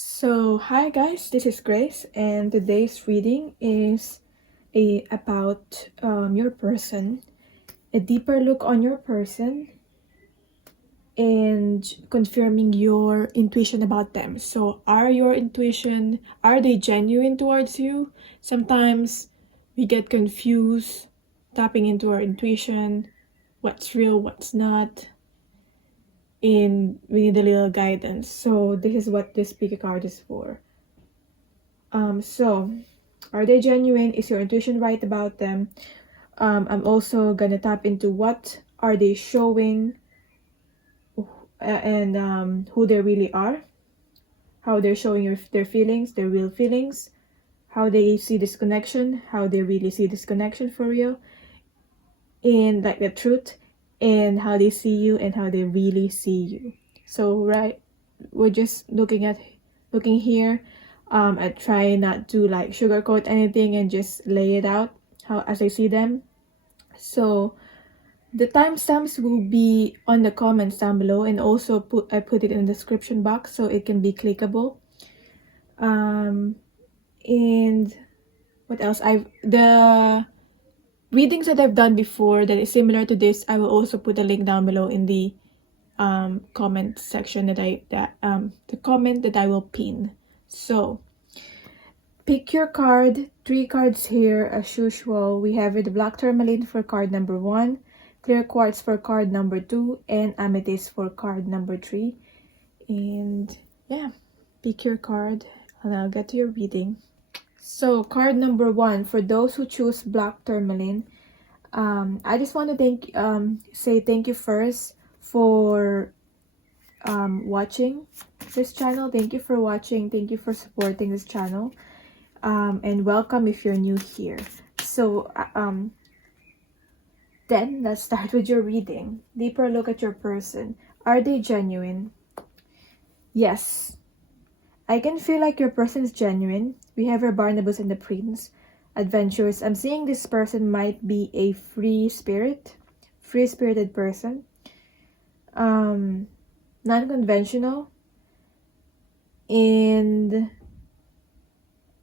So, hi guys, this is Grace, and today's reading is about your person, a deeper look on your person, and confirming your intuition about them. So, are they genuine towards you? Sometimes we get confused tapping into our intuition, what's real, what's not, and we need a little guidance. So, this is what this speaker card is for. So are they genuine? Is your intuition right about them? I'm also gonna tap into what are they showing, and who they really are, how they're showing their feelings, their real feelings, how they see this connection, how they really see this connection for real, and like the truth, and how they see you and how they really see you. So we're just looking here. I try not to like sugarcoat anything and just lay it out as I see them. So the timestamps will be on the comments down below, and also I put it in the description box so it can be clickable. And what else? The readings that I've done before that is similar to this, I will also put a link down below in the comment section the comment that I will pin. So pick your card. 3 cards here as usual. We have the black tourmaline for card number 1, clear quartz for card number 2, and amethyst for card number 3. And yeah, pick your card and I'll get to your reading. So card number 1, for those who choose black tourmaline, I just want to say thank you first for watching this channel. Thank you for watching. Thank you for supporting this channel. And welcome if you're new here. So then let's start with your reading. Deeper look at your person. Are they genuine? Yes, I can feel like your person is genuine. We have our Barnabas and the Prince. Adventurous. I'm seeing this person might be a free-spirited person. Non-conventional. And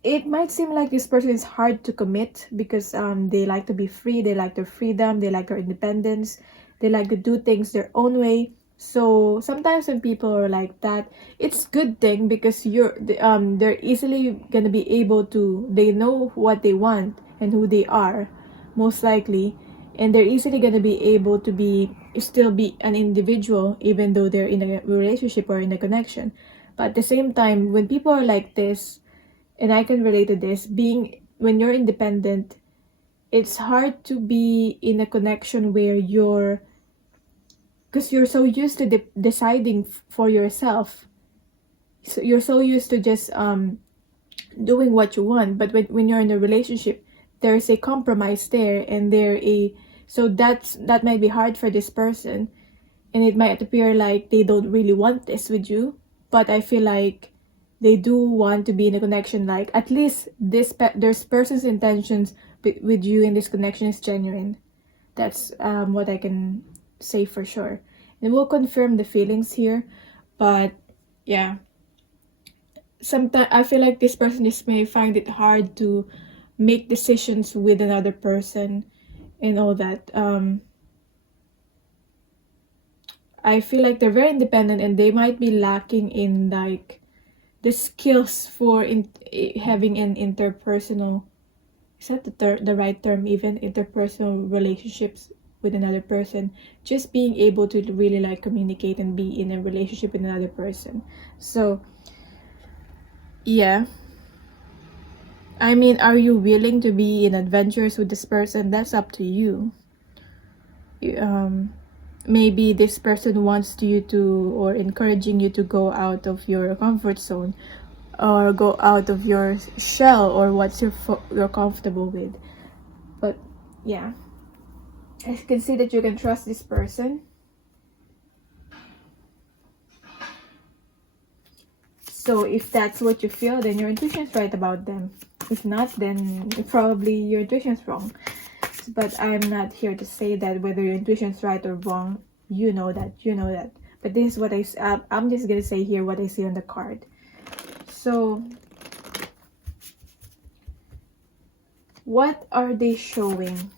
it might seem like this person is hard to commit because they like to be free, they like their freedom, they like their independence, they like to do things their own way. So sometimes when people are like that, it's good thing because they're easily gonna be able to, they know what they want and who they are, most likely, and they're easily gonna be able to still be an individual even though they're in a relationship or in a connection. But at the same time, when people are like this, and I can relate to this, when you're independent, it's hard to be in a connection where because you're so used to deciding for yourself. So you're so used to just doing what you want. But when you're in a relationship, there's a compromise there, and so that might be hard for this person, and it might appear like they don't really want this with you. But I feel like they do want to be in a connection, like at least this person's intentions with you in this connection is genuine. That's what I can say for sure, and we'll confirm the feelings here. But yeah, sometimes I feel like this person just may find it hard to make decisions with another person and all that. I feel like they're very independent, and they might be lacking in like the skills for having an interpersonal, is that the right term, even interpersonal relationships with another person, just being able to really like communicate and be in a relationship with another person. So yeah, I mean, are you willing to be in adventures with this person? That's up to you. Maybe this person wants you to, or encouraging you to go out of your comfort zone, or go out of your shell, or what you're comfortable with. But yeah, I can see that you can trust this person. So if that's what you feel, then your intuition is right about them. If not, then probably your intuition is wrong. But I'm not here to say that whether your intuition is right or wrong. You know that. But this is what I'm just gonna say here what I see on the card. So what are they showing?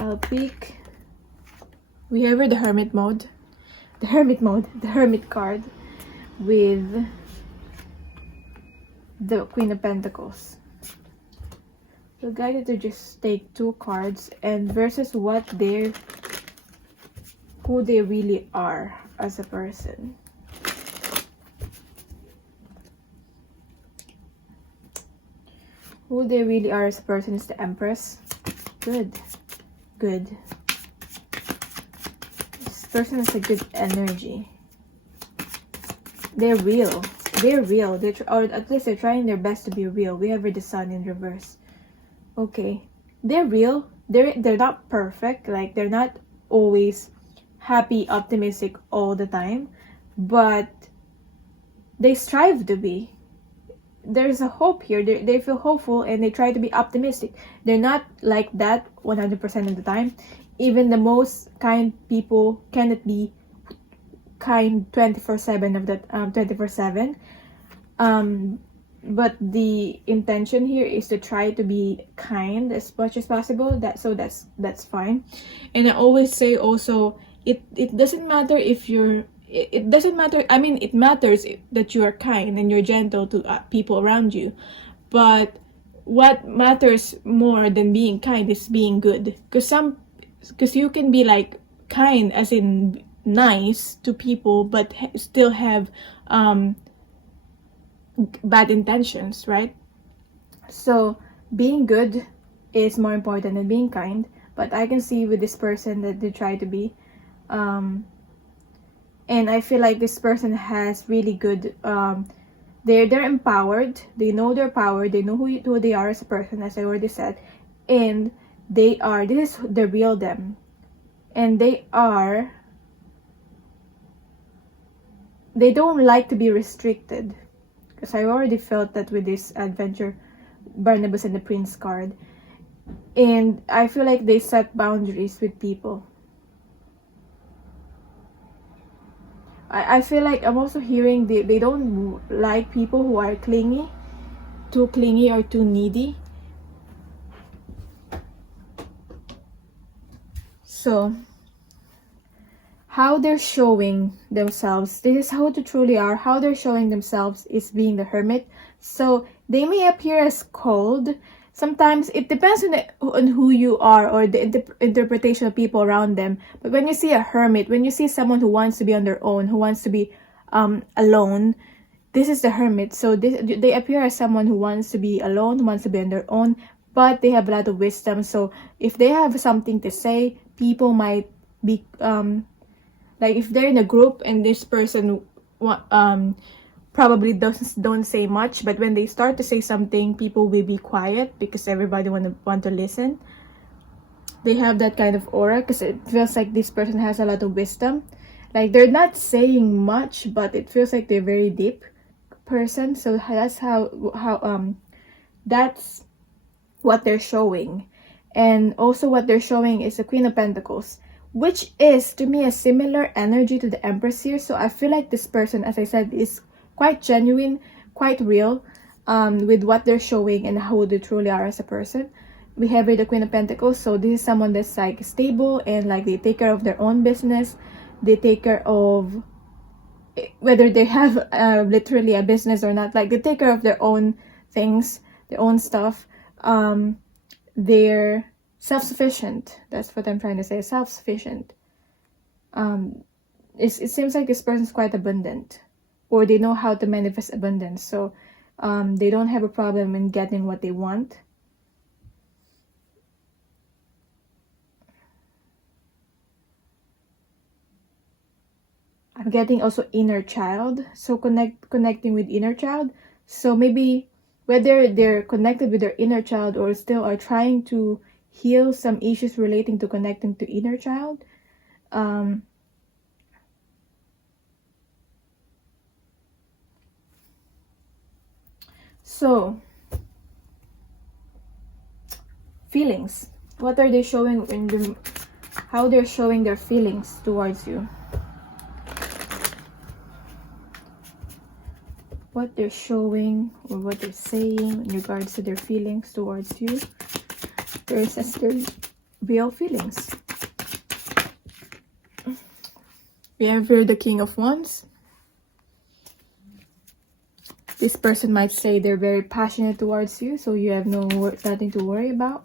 I'll pick. We have here the Hermit mode. The Hermit card with the Queen of Pentacles. So guided to just take 2 cards and versus who they really are as a person. Who they really are as a person is the Empress. Good. This person has a good energy. They're real. Or at least they're trying their best to be real. We have the Sun in reverse. Okay, they're real. They're not perfect. Like, they're not always happy, optimistic all the time, but they strive to be. There's a hope here. They feel hopeful and they try to be optimistic. They're not like that 100% of the time. Even the most kind people cannot be kind 24/7 of that 24/7. But the intention here is to try to be kind as much as possible. That's fine. And I always say also, it doesn't matter if you're. It doesn't matter. I mean, it matters that you are kind and you're gentle to people around you. But what matters more than being kind is being good. Because you can be like kind as in nice to people, but still have bad intentions, right? So being good is more important than being kind. But I can see with this person that they try to be. And I feel like this person has really good, they're empowered, they know their power, they know who they are as a person, as I already said, and this is the real them. And they don't like to be restricted, because I already felt that with this adventure, Barnabas and the Prince card. And I feel like they set boundaries with people. I feel like I'm also hearing they don't like people who are too clingy or too needy. So, how they're showing themselves, this is how they truly are. How they're showing themselves is being the Hermit. So, they may appear as cold. Sometimes it depends on who you are or the interpretation of people around them. But when you see a hermit, when you see someone who wants to be on their own, who wants to be alone, this is the Hermit. So they appear as someone who wants to be alone, who wants to be on their own, but they have a lot of wisdom. So if they have something to say, people might be like if they're in a group and this person probably don't say much, but when they start to say something, people will be quiet because everybody want to listen. They have that kind of aura because it feels like this person has a lot of wisdom. Like they're not saying much, but it feels like they're very deep person. So that's that's what they're showing. And also what they're showing is the Queen of Pentacles, which is to me a similar energy to the Empress here. So I feel like this person, as I said, is quite genuine, quite real with what they're showing and how they truly are as a person. We have here the Queen of Pentacles. So this is someone that's like stable and like they take care of their own business. They take care of whether they have literally a business or not. Like they take care of their own things, their own stuff. They're self-sufficient. That's what I'm trying to say. Self-sufficient. It seems like this person is quite abundant, or they know how to manifest abundance. So they don't have a problem in getting what they want. I'm getting also inner child. So connecting with inner child. So maybe whether they're connected with their inner child or still are trying to heal some issues relating to connecting to inner child. So, feelings. What are they showing how they're showing their feelings towards you? what they're showing or what they're saying in regards to their feelings towards you. There's their real feelings. We have here the King of Wands. This person might say they're very passionate towards you, so you have nothing to worry about.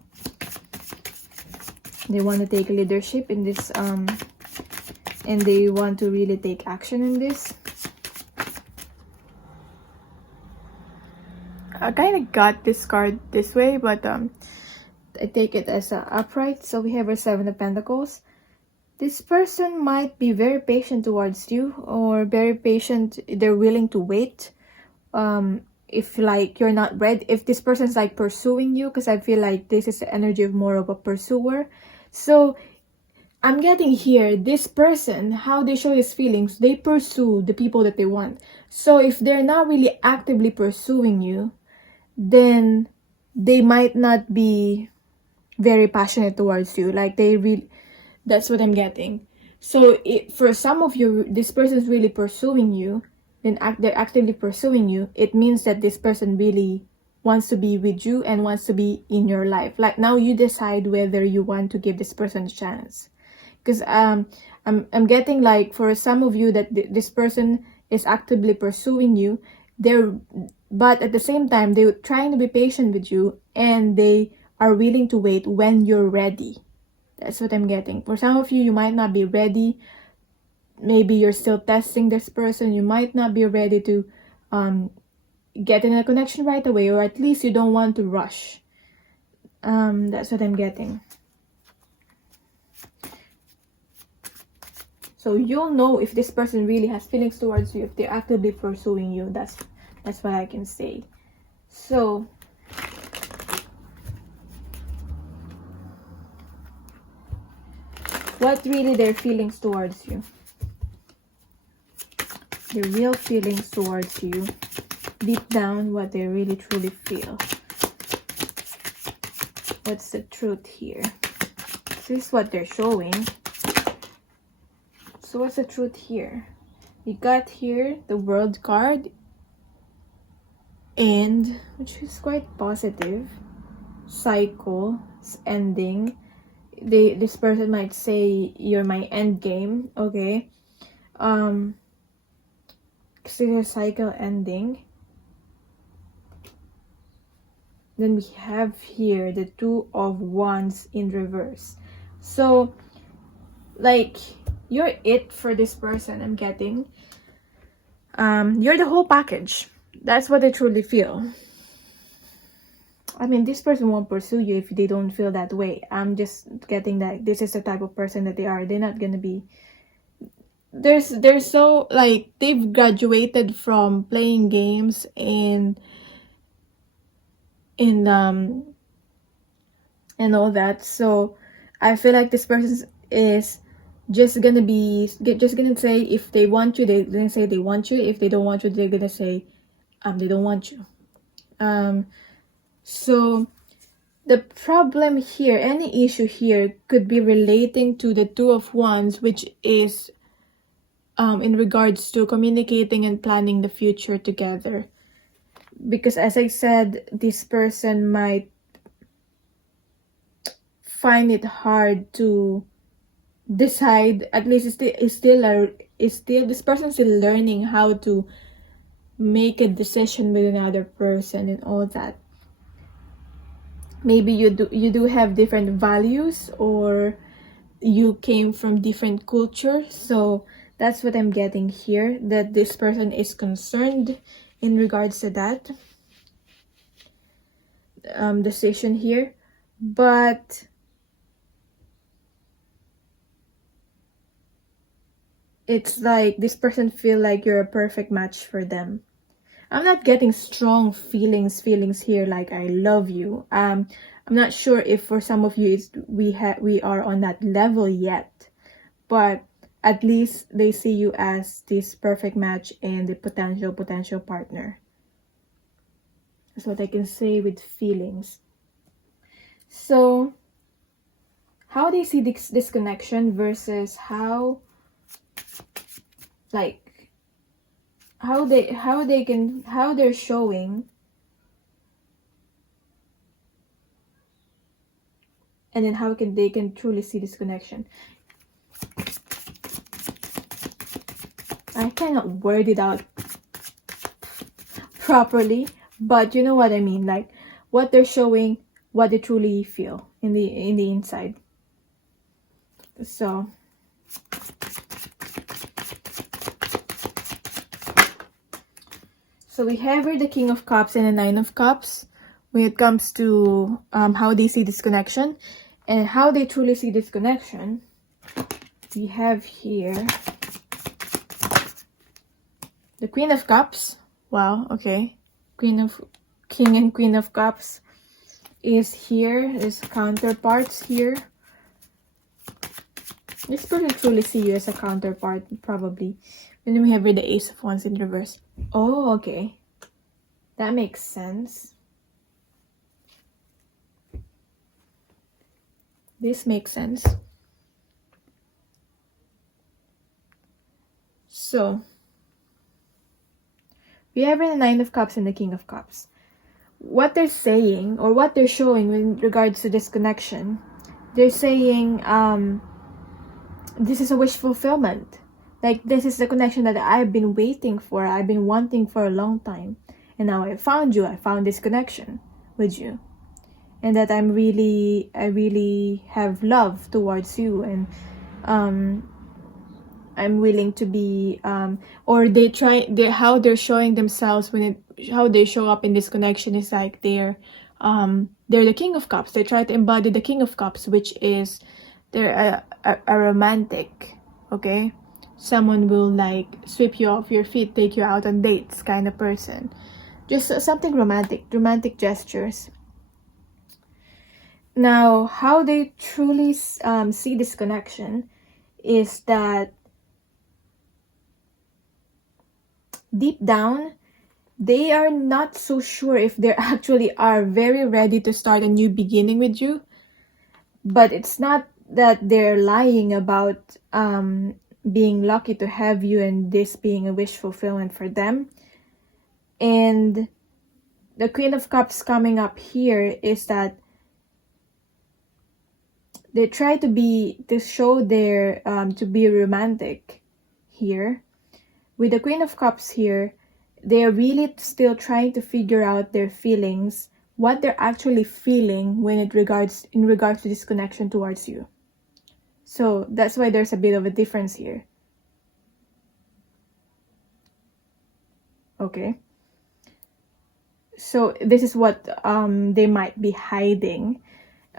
They want to take leadership in this, and they want to really take action in this. I kind of got this card this way, but I take it as upright. So we have our Seven of Pentacles. This person might be very patient towards you, or very patient. They're willing to wait. If like you're not ready, if this person's like pursuing you, because I feel like this is the energy of more of a pursuer. So I'm getting here, this person, how they show his feelings, they pursue the people that they want. So if they're not really actively pursuing you, then they might not be very passionate towards you. Like they really, that's what I'm getting. So for some of you, this person's really pursuing you, then they're actively pursuing you. It means that this person really wants to be with you and wants to be in your life. Like now you decide whether you want to give this person a chance. Because I'm getting like for some of you that this person is actively pursuing you, but at the same time they're trying to be patient with you, and they are willing to wait when you're ready. That's what I'm getting. For some of you, you might not be ready. Maybe you're still testing this person. You might not be ready to get in a connection right away, or at least you don't want to rush. That's what I'm getting. So you'll know if this person really has feelings towards you, if they're actively pursuing you. That's what I can say. So what really their feelings towards you? Their real feelings towards you. Deep down, what they really truly feel. What's the truth here? This is what they're showing. So what's the truth here? We got here the World card, and which is quite positive. Cycle, ending. This person might say you're my end game. Okay. Consider cycle ending. Then we have here the Two of Wands in reverse. So like you're it for this person, I'm getting. You're the whole package. That's what I truly feel. I mean, this person won't pursue you if they don't feel that way. I'm just getting that this is the type of person that they are. They're not gonna be. They're so like they've graduated from playing games and all that. So I feel like this person is just gonna say if they want you, they're gonna say they want you. If they don't want you, they're gonna say they don't want you. So the problem here, any issue here, could be relating to the Two of Wands, which is in regards to communicating and planning the future together. Because as I said, this person might find it hard to decide. At least this person still learning how to make a decision with another person and all that. Maybe you do have different values, or you came from different cultures. So that's what I'm getting here, that this person is concerned in regards to that decision here. But it's like this person feel like you're a perfect match for them. I'm not getting strong feelings here like I love you. I'm not sure if for some of you we are on that level yet, but at least they see you as this perfect match and the potential partner. That's what I can say with feelings. So how they see this connection versus how like how they're showing, and then how they can truly see this connection. I cannot word it out properly, but you know what I mean, like what they're showing, what they truly feel in the inside. So we have here the King of Cups and the Nine of Cups when it comes to how they see this connection and how they truly see this connection. We have here the Queen of Cups. Wow, okay. King and Queen of Cups is here. There's counterparts here. This person truly see you as a counterpart, probably. And then we have here the Ace of Wands in reverse. Oh, okay. That makes sense. This makes sense. So, we have the Nine of Cups and the King of Cups. What they're saying, or what they're showing in regards to this connection, they're saying, this is a wish fulfillment. Like, this is the connection that I've been waiting for, I've been wanting for a long time. And now I found you, I found this connection with you. And that I really have love towards you, and I'm willing to be, or how they're showing themselves how they show up in this connection is like they're the King of Cups. They try to embody the King of Cups, which is they're a romantic, okay? Someone will like sweep you off your feet, take you out on dates kind of person. Just something romantic gestures. Now, how they truly see this connection is that deep down, they are not so sure if they actually are very ready to start a new beginning with you. But it's not that they're lying about being lucky to have you and this being a wish fulfillment for them. And the Queen of Cups coming up here is that they try to show their to be romantic here. With the Queen of Cups here, they're really still trying to figure out their feelings, what they're actually feeling in regards to this connection towards you. So that's why there's a bit of a difference here. Okay. So this is what they might be hiding.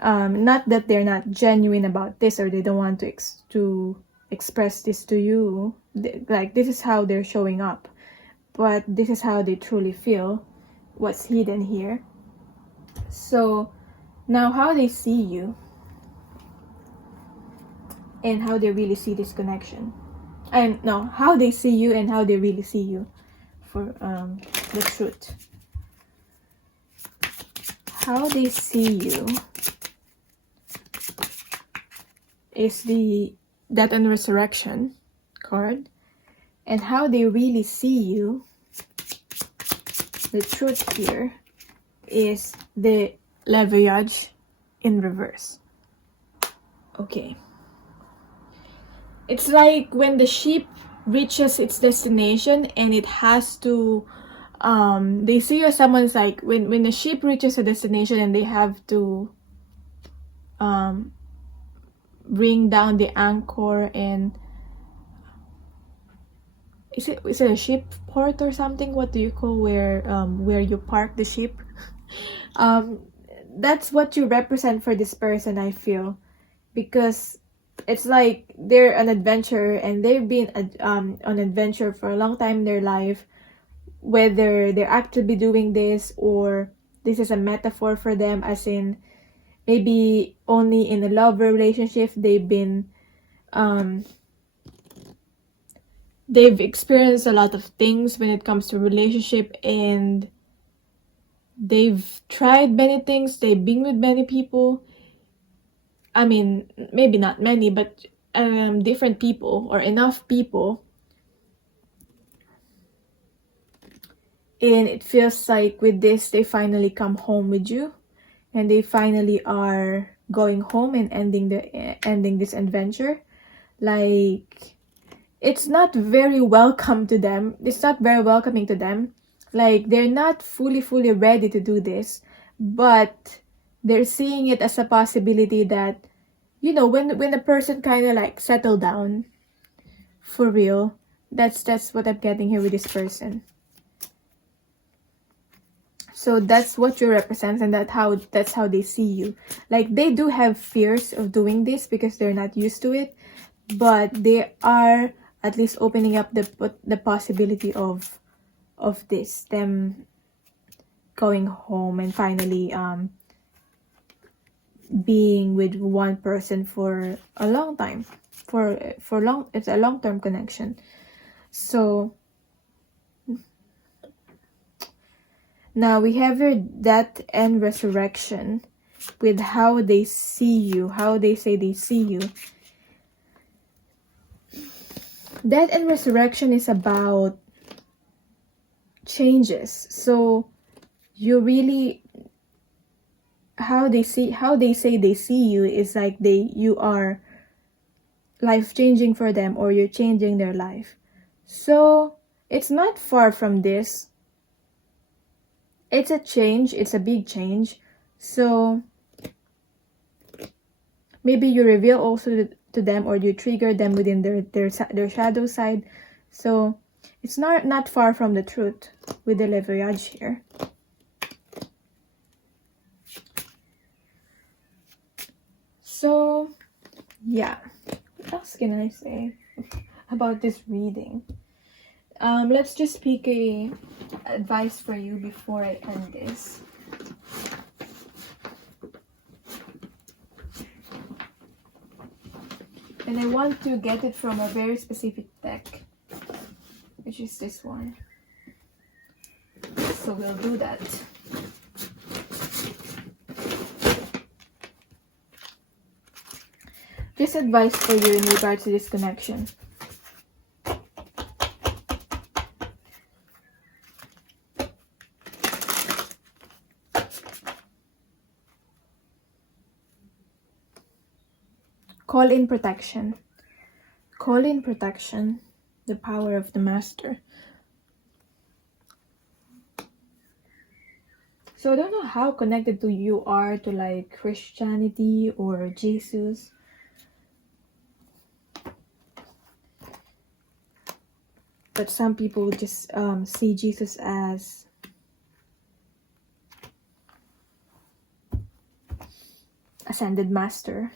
Not that they're not genuine about this or they don't want to express this to you. Like, this is how they're showing up. But this is how they truly feel, what's hidden here. So now how they see you and how they really see this connection. And no, how they see you and how they really see you for the truth. How they see you is the Death and Resurrection card. And how they really see you, the truth here, is the Leverage in reverse. Okay. It's like when the ship reaches its destination and it has to they see you as someone's like when the ship reaches a destination and they have to bring down the anchor, and is it a ship port or something? What do you call where you park the ship? That's what you represent for this person, I feel, because it's like they're an adventurer and they've been on adventure for a long time in their life, whether they're actively doing this or this is a metaphor for them, as in maybe only in a lover relationship they've been they've experienced a lot of things when it comes to relationship, and they've tried many things, they've been with many people. I mean, maybe not many, but different people or enough people. And it feels like with this, they finally come home with you, and they finally are going home and ending this adventure. Like, it's not very welcome to them. It's not very welcoming to them. Like, they're not fully ready to do this, but they're seeing it as a possibility that, you know, when a person kind of like settle down for real, that's what I'm getting here with this person. So that's what you represent, and that's how they see you. Like, they do have fears of doing this because they're not used to it, but they are at least opening up the possibility of this, them going home and finally being with one person for a long time, it's a long-term connection. So now we have your death and resurrection with how they see you, how they say they see you. Death and resurrection is about changes. So you really, how they say they see you is like you are life changing for them, or you're changing their life. So it's not far from this. It's a change, it's a big change. So maybe you reveal also to them, or you trigger them within their shadow side. So it's not far from the truth with the leverage here. So yeah, what else can I say about this reading? Let's just pick a advice for you before I end this. And I want to get it from a very specific deck, which is this one. So we'll do that. This advice for you in regards to this connection. Call in protection. Call in protection. The power of the master. So I don't know how connected you are to like Christianity or Jesus. But some people just see Jesus as ascended master.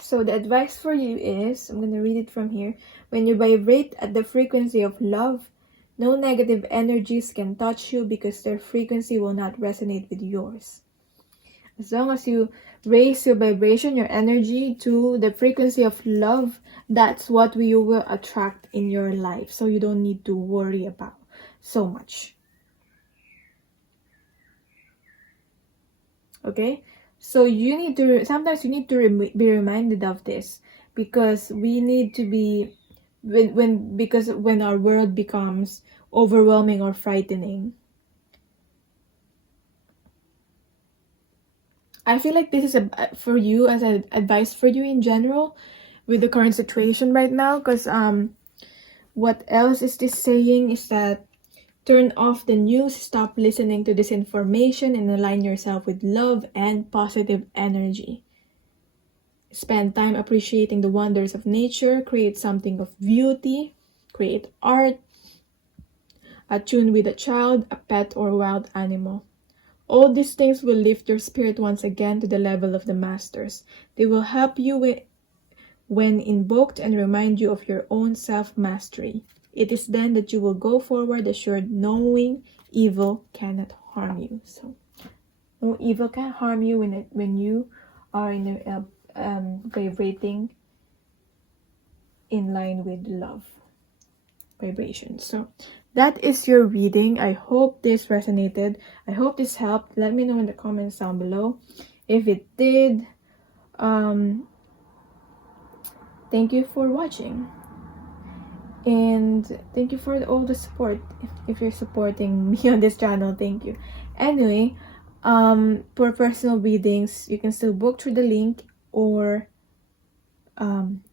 So the advice for you is, I'm going to read it from here. When you vibrate at the frequency of love, no negative energies can touch you because their frequency will not resonate with yours. As long as you raise your vibration, your energy to the frequency of love, that's what you will attract in your life. So you don't need to worry about so much. Okay? So you need to, sometimes you need to be reminded of this, because we need to be, because when our world becomes overwhelming or frightening, I feel like this is for you as an advice for you in general with the current situation right now. Because what else is this saying is that turn off the news, stop listening to disinformation, and align yourself with love and positive energy. Spend time appreciating the wonders of nature, create something of beauty, create art, attune with a child, a pet, or wild animal. All these things will lift your spirit once again to the level of the masters. They will help you when invoked and remind you of your own self-mastery. It is then that you will go forward assured, knowing evil cannot harm you. So, no evil can harm you when you are in vibrating in line with love vibration. So that is your reading. I hope this resonated. I hope this helped. Let me know in the comments down below if it did. thank you for watching. And thank you for all the support. If you're supporting me on this channel, thank you. Anyway, for personal readings, you can still book through the link or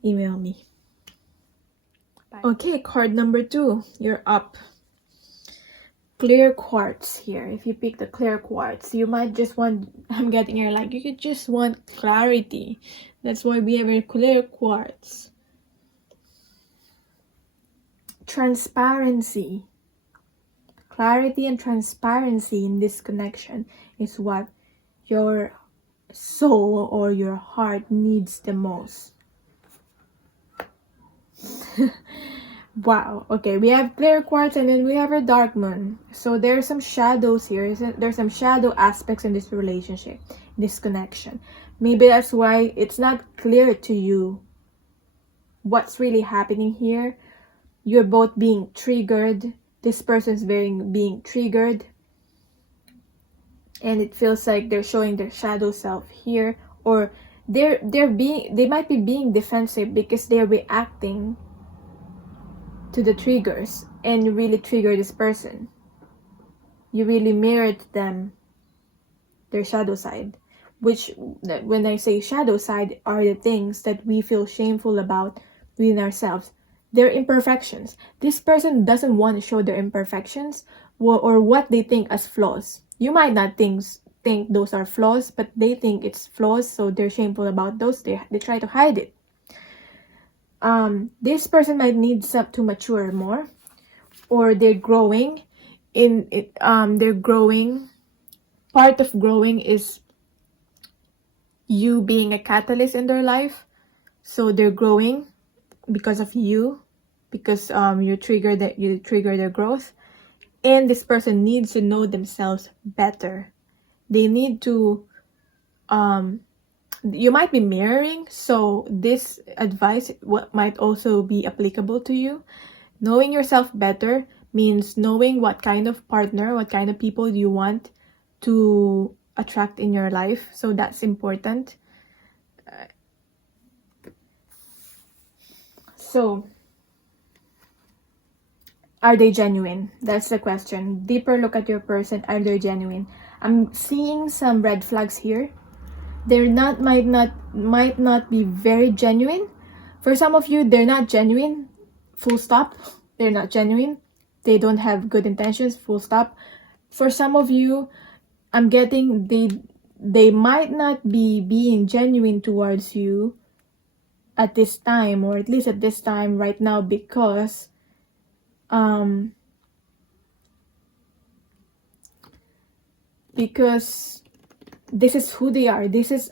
email me. Bye. Okay, card number 2. You're up. Clear quartz here. If you pick the clear quartz, you might just want, I'm getting here, like, you could just want clarity. That's why we have a clear quartz. Transparency. Clarity and transparency in this connection is what your soul or your heart needs the most. Wow. Okay, we have clear quartz and then we have a dark moon. So there's some shadows here. There's some shadow aspects in this relationship, this connection. Maybe that's why it's not clear to you what's really happening here. You're both being triggered. This person's being triggered. And it feels like they're showing their shadow self here. Or they might be being defensive because they're reacting to the triggers, and you really trigger this person. You really mirrored them, their shadow side, which, when I say shadow side, are the things that we feel shameful about within ourselves. Their imperfections. This person doesn't want to show their imperfections or what they think as flaws. You might not think those are flaws, but they think it's flaws, so they're shameful about those. They try to hide it. This person might need to mature more, or they're growing. They're growing. Part of growing is you being a catalyst in their life. So they're growing because of you, because you trigger their growth. And this person needs to know themselves better. They need to you might be mirroring, so this advice might also be applicable to you. Knowing yourself better means knowing what kind of partner, what kind of people you want to attract in your life. So that's important. So, are they genuine? That's the question. Deeper look at your person. Are they genuine? I'm seeing some red flags here. They're might not be very genuine. For some of you, they're not genuine. Full stop. They're not genuine. They don't have good intentions. Full stop. For some of you, I'm getting they might not be being genuine towards you at this time, or at least at this time right now, because this is who they are. This is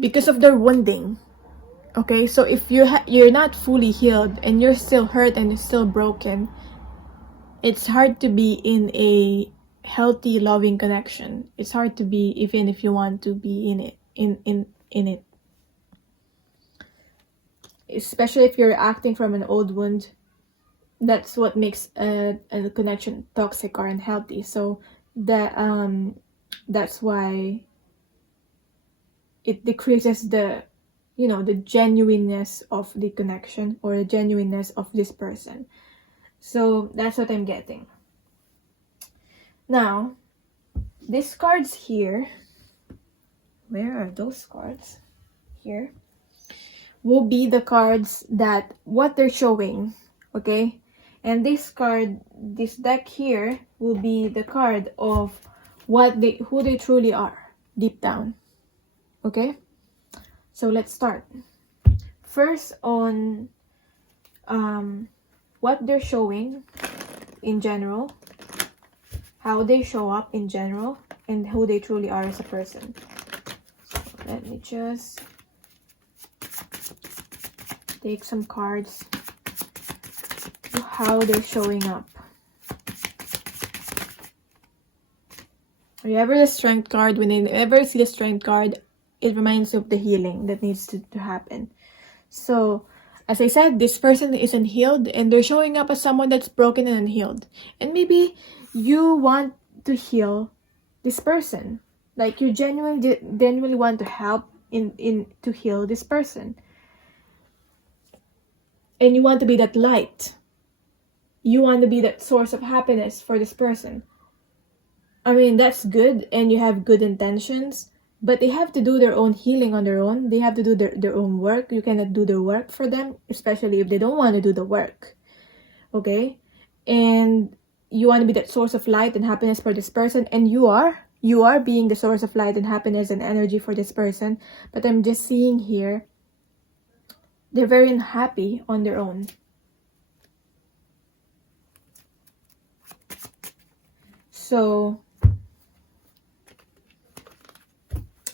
because of their wounding. Okay, so if you're not fully healed and you're still hurt and still broken, it's hard to be in a healthy, loving connection. It's hard to be, even if you want to be in it. Especially if you're acting from an old wound. That's what makes a connection toxic or unhealthy. So that's why it decreases the genuineness of the connection or the genuineness of this person. So that's what I'm getting. Now, these cards here, where are those cards? Here will be the cards that what they're showing, okay? And this deck here will be the card of who they truly are deep down. Okay? So let's start. First on what they're showing in general, how they show up in general, and who they truly are as a person. So let me just take some cards to how they're showing up. Whenever the strength card, whenever I see the strength card, it reminds me of the healing that needs to happen. So, as I said, this person isn't healed and they're showing up as someone that's broken and unhealed. And maybe you want to heal this person. Like, you genuinely want to help in to heal this person. And you want to be that light. You want to be that source of happiness for this person. I mean, that's good, and you have good intentions, but they have to do their own healing on their own. They have to do their own work. You cannot do their work for them, especially if they don't want to do the work. Okay? And you want to be that source of light and happiness for this person, and you are being the source of light and happiness and energy for this person. But I'm just seeing here, they're very unhappy on their own. So,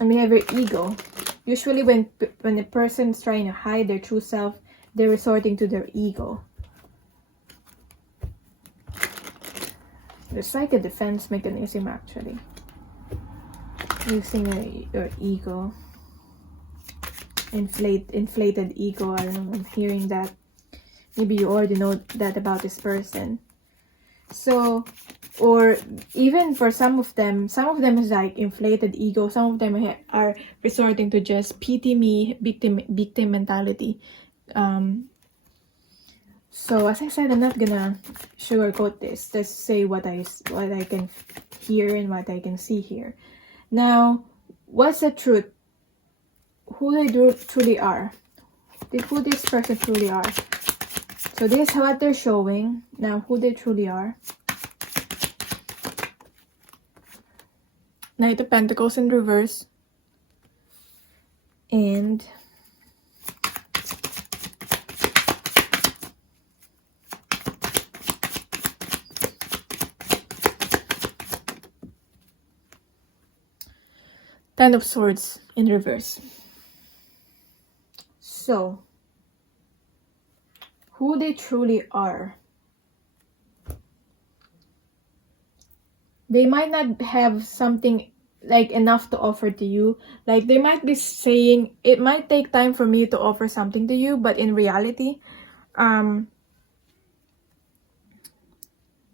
and we have your ego. Usually when a person's trying to hide their true self, they're resorting to their ego. It's like a defense mechanism, actually. Using your ego. Inflated ego. I don't know, I'm hearing that. Maybe you already know that about this person. So, or even for some of them is like inflated ego. Some of them are resorting to just pity me, victim mentality. So as I said, I'm not gonna sugarcoat this. Just say what I can hear and what I can see here. Now, what's the truth? Who they truly are? Who this person truly are? So this is what they're showing. Now, who they truly are. Knight of Pentacles in reverse. And Ten of Swords in reverse. So, who they truly are. They might not have something like enough to offer to you. Like they might be saying, it might take time for me to offer something to you, but in reality, they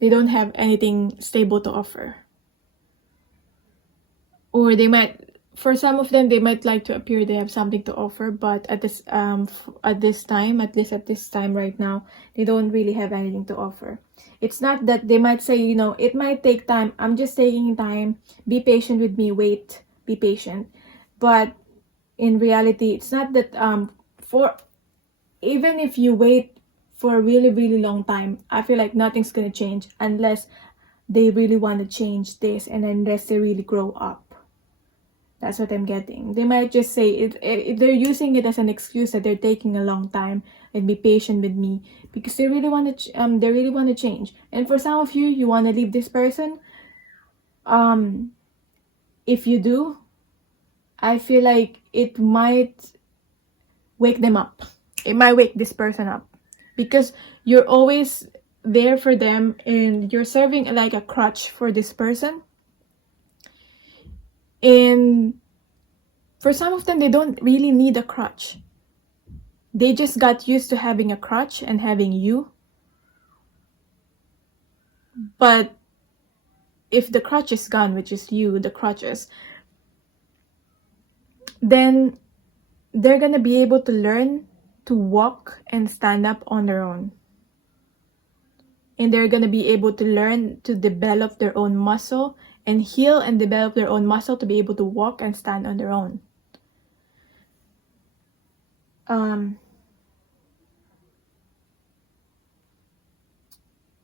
don't have anything stable to offer. Or they might, for some of them, they might like to appear they have something to offer, but at this time, at least at this time right now, they don't really have anything to offer. It's not that they might say, you know, it might take time. I'm just taking time. Be patient with me. Wait. Be patient. But in reality, it's not that even if you wait for a really, really long time, I feel like nothing's gonna change unless they really want to change this and unless they really grow up. That's what I'm getting. They might just say if they're using it as an excuse that they're taking a long time and be patient with me because they really want to change. And for some of you, you want to leave this person. If you do, I feel like it might wake them up. It might wake this person up because you're always there for them and you're serving like a crutch for this person. And for some of them, they don't really need a crutch. They just got used to having a crutch and having you. But if the crutch is gone, which is you, the crutches, then they're going to be able to learn to walk and stand up on their own. And they're going to be able to learn to develop their own muscle and heal and develop their own muscle to be able to walk and stand on their own.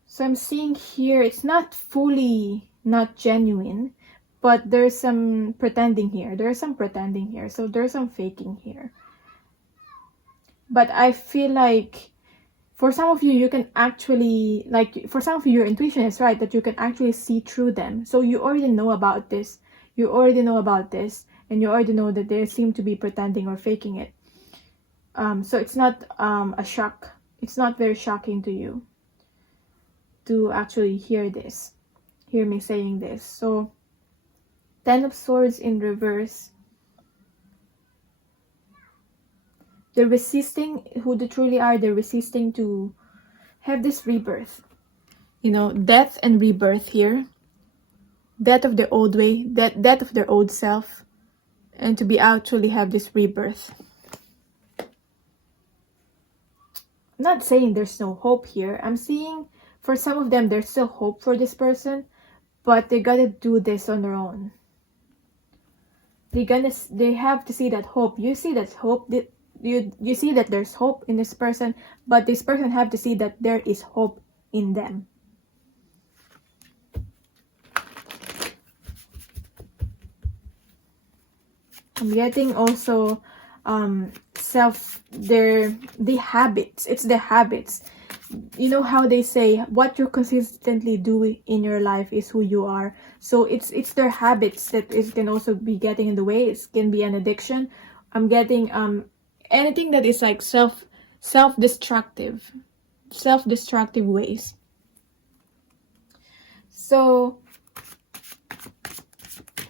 So I'm seeing here, it's not fully not genuine, but there's some pretending here. There's some pretending here. So there's some faking here. But I feel like for some of you, you can actually, like, for some of you, your intuition is right, that you can actually see through them. So you already know about this. You already know about this. And you already know that they seem to be pretending or faking it. So it's not a shock. It's not very shocking to you to actually hear me saying this. So, Ten of Swords in reverse. They're resisting who they truly are. They're resisting to have this rebirth. You know, death and rebirth here. Death of their old way. Death of their old self. and to be actually have this rebirth. I'm not saying there's no hope here. I'm seeing for some of them there's still hope for this person, but they gotta do this on their own. They have to see that hope. You see that hope. You see that there's hope in this person, but this person have to see that there is hope in them. I'm getting also the habits. It's the habits. You know how they say what you consistently do in your life is who you are. So it's their habits that it can also be getting in the way. It can be an addiction. I'm getting anything that is like self-destructive ways. So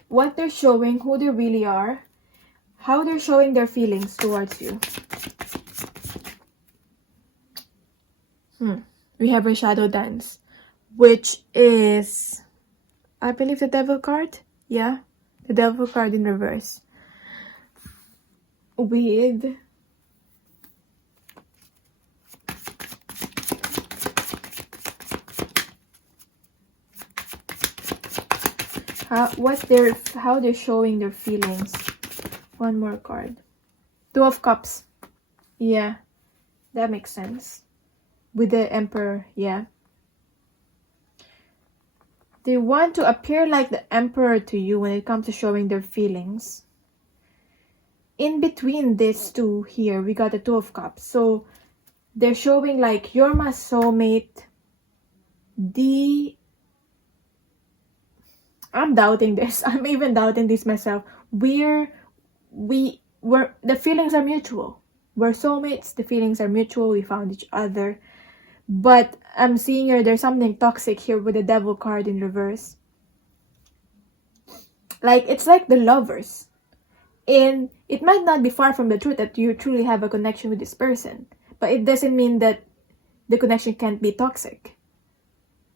what they're showing, who they really are, how they're showing their feelings towards you. We have a shadow dance, which is, I believe, the devil card. Yeah, the devil card in reverse. With how they're showing their feelings. One more card. Two of Cups. Yeah, that makes sense. With the Emperor, yeah. They want to appear like the Emperor to you when it comes to showing their feelings. In between these two here, we got the Two of Cups. So they're showing like, you're my soulmate. I'm doubting this. I'm even doubting this myself. The feelings are mutual. We're soulmates. The feelings are mutual. We found each other. But I'm seeing here there's something toxic here with the devil card in reverse. Like, it's like the lovers. And it might not be far from the truth that you truly have a connection with this person. But it doesn't mean that the connection can't be toxic.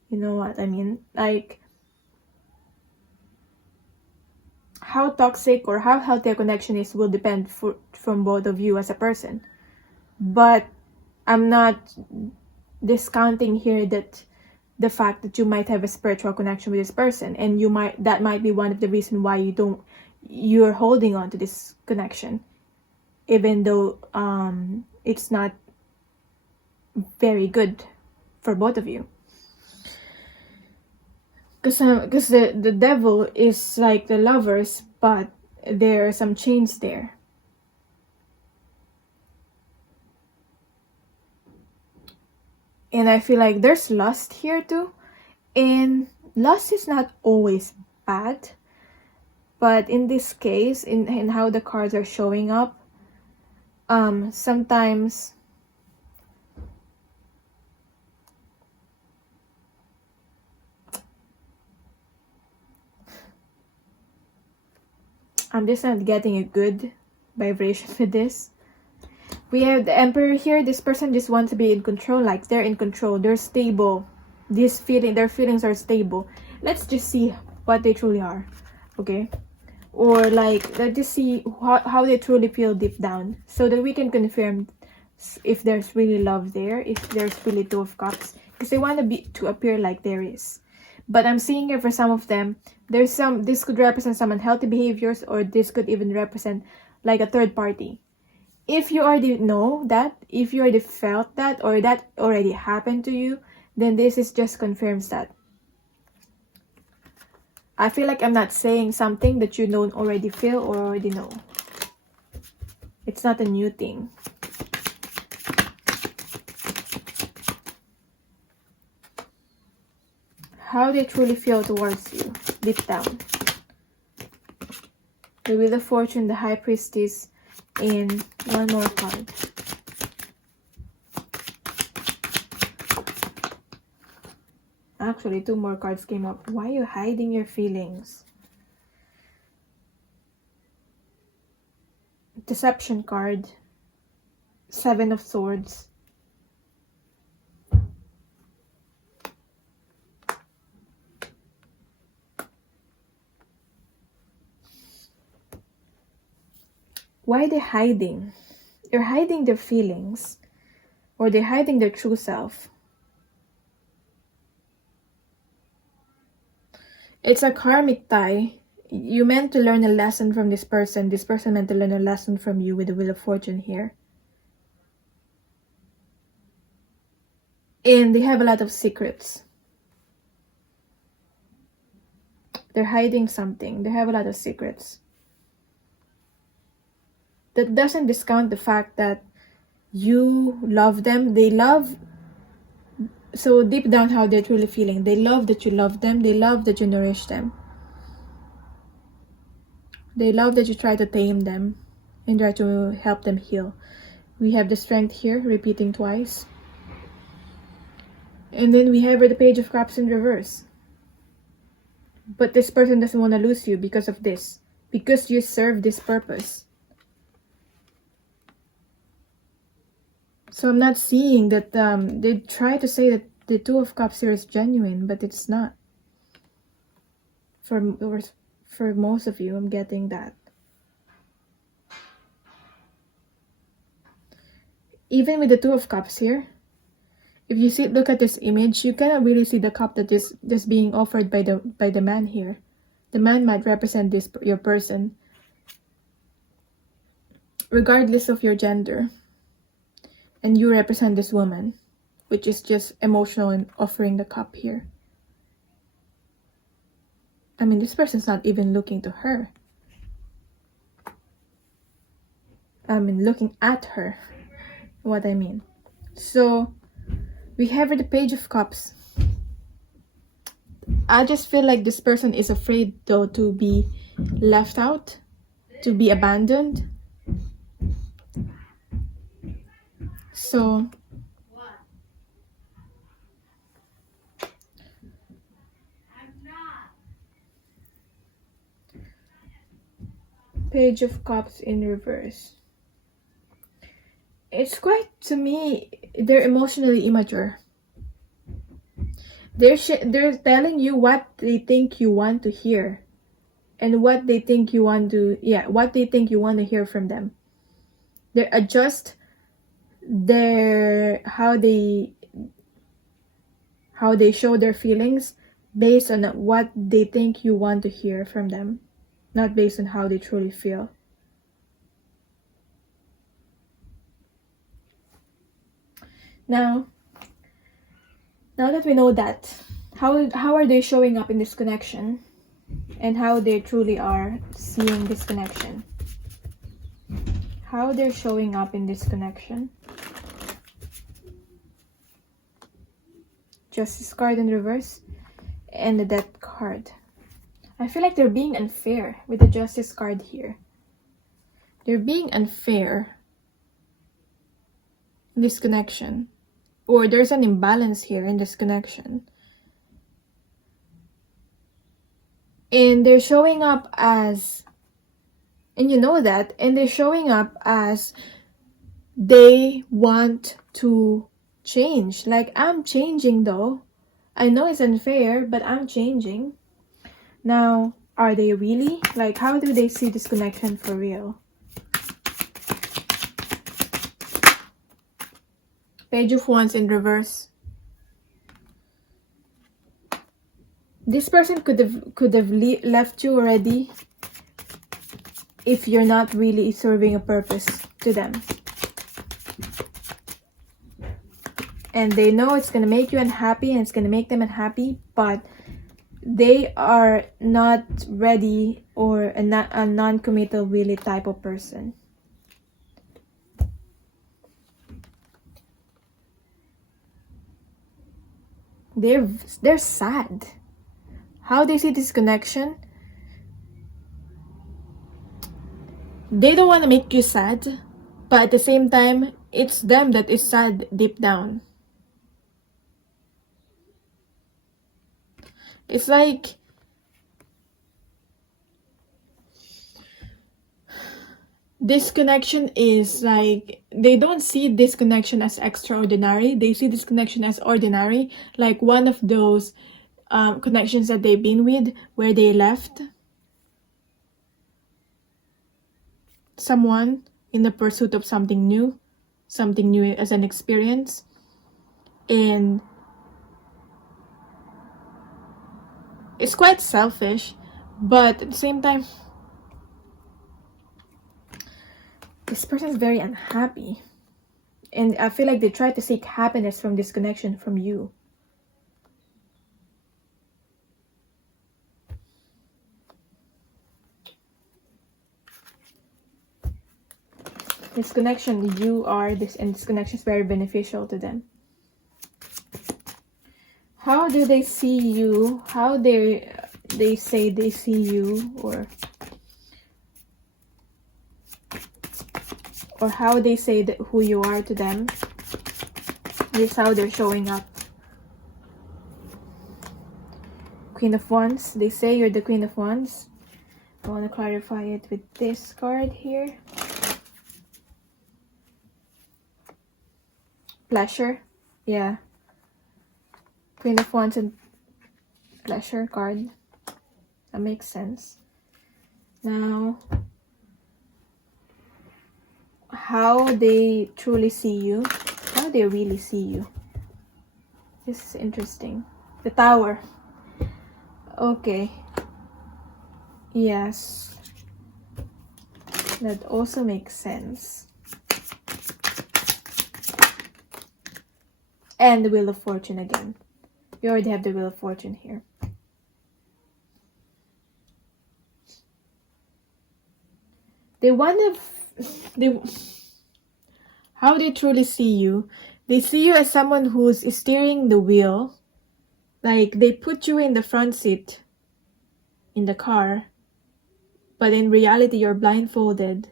You know what I mean? Like, how toxic or how healthy a connection is will depend from both of you as a person. But I'm not discounting here that the fact that you might have a spiritual connection with this person, and that might be one of the reasons why you're holding on to this connection, even though it's not very good for both of you. Because the devil is like the lovers, but there are some chains there. And I feel like there's lust here too. And lust is not always bad. But in this case, in how the cards are showing up, sometimes I'm just not getting a good vibration with this. We have the Emperor here. This person just wants to be in control. Like, they're in control. They're stable. Their feelings are stable. Let's just see what they truly are. Okay? Or like, let's just see how they truly feel deep down, so that we can confirm if there's really love there, if there's really Two of Cups. Because they want to appear like there is. But I'm seeing here for some of them, this could represent some unhealthy behaviors, or this could even represent like a third party. If you already know that, if you already felt that, or that already happened to you, then this is just confirms that. I feel like I'm not saying something that you don't already feel or already know. It's not a new thing. How they truly feel towards you, deep down. The Wheel of Fortune, the High Priestess, and one more card. Actually, two more cards came up. Why are you hiding your feelings? Deception card. Seven of Swords. Why are they hiding? They're hiding their feelings, or they're hiding their true self. It's a karmic tie. You meant to learn a lesson from this person. This person meant to learn a lesson from you with the Wheel of Fortune here. And they have a lot of secrets. They're hiding something. They have a lot of secrets. That doesn't discount the fact that you love them. They love, so deep down how they're truly feeling. They love that you love them. They love that you nourish them. They love that you try to tame them and try to help them heal. We have the Strength here, repeating twice. And then we have the Page of Cups in reverse. But this person doesn't want to lose you because of this. Because you serve this purpose. So I'm not seeing that they try to say that the Two of Cups here is genuine, but it's not. For most of you, I'm getting that. Even with the Two of Cups here, if you look at this image, you cannot really see the cup that is just being offered by the man here. The man might represent your person, regardless of your gender. And you represent this woman, which is just emotional and offering the cup here. I mean, this person's not even looking to her. I mean, looking at her. What I mean. So, we have the Page of Cups. I just feel like this person is afraid, though, to be left out, to be abandoned. So, Page of Cups in reverse. It's quite, to me, they're emotionally immature. They're telling you what they think you want to hear, and what they think you want to, what they think you want to hear from them. They adjust how they show their feelings based on what they think you want to hear from them, not based on how they truly feel. Now that we know that, how are they showing up in this connection, and how they truly are seeing this connection? How they're showing up in this connection. Justice card in reverse, and the Death card. I feel like they're being unfair with the Justice card here. They're being unfair in this connection. Or there's an imbalance here in this connection. And they're showing up as, and you know that, and they're showing up as they want to change. Like, I'm changing though. I know it's unfair, but I'm changing. Now, are they really? Like, how do they see this connection for real? Page of Wands in reverse. This person could have left you already if you're not really serving a purpose to them. And they know it's going to make you unhappy and it's going to make them unhappy, but they are not ready, or a non-committal really type of person. They're sad. How they see this connection, they don't want to make you sad, but at the same time, it's them that is sad deep down. It's like this connection is like, they don't see this connection as extraordinary. They see this connection as ordinary, like one of those connections that they've been with where they left. someone in the pursuit of something new as an experience. And it's quite selfish, but at the same time, this person is very unhappy. And I feel like they try to seek happiness from this connection from you. This connection, and this connection is very beneficial to them. How do they see you? How they say they see you, or how they say that who you are to them. This is how they're showing up. Queen of Wands. They say you're the Queen of Wands. I want to clarify it with this card here. Pleasure. Yeah. Queen of Wands and Pleasure card. That makes sense. Now, how they truly see you. How they really see you. This is interesting. The Tower. Okay. Yes. That also makes sense. And the Wheel of Fortune again. We already have the Wheel of Fortune here. How they truly see you. They see you as someone who's steering the wheel. Like, they put you in the front seat in the car, but in reality you're blindfolded,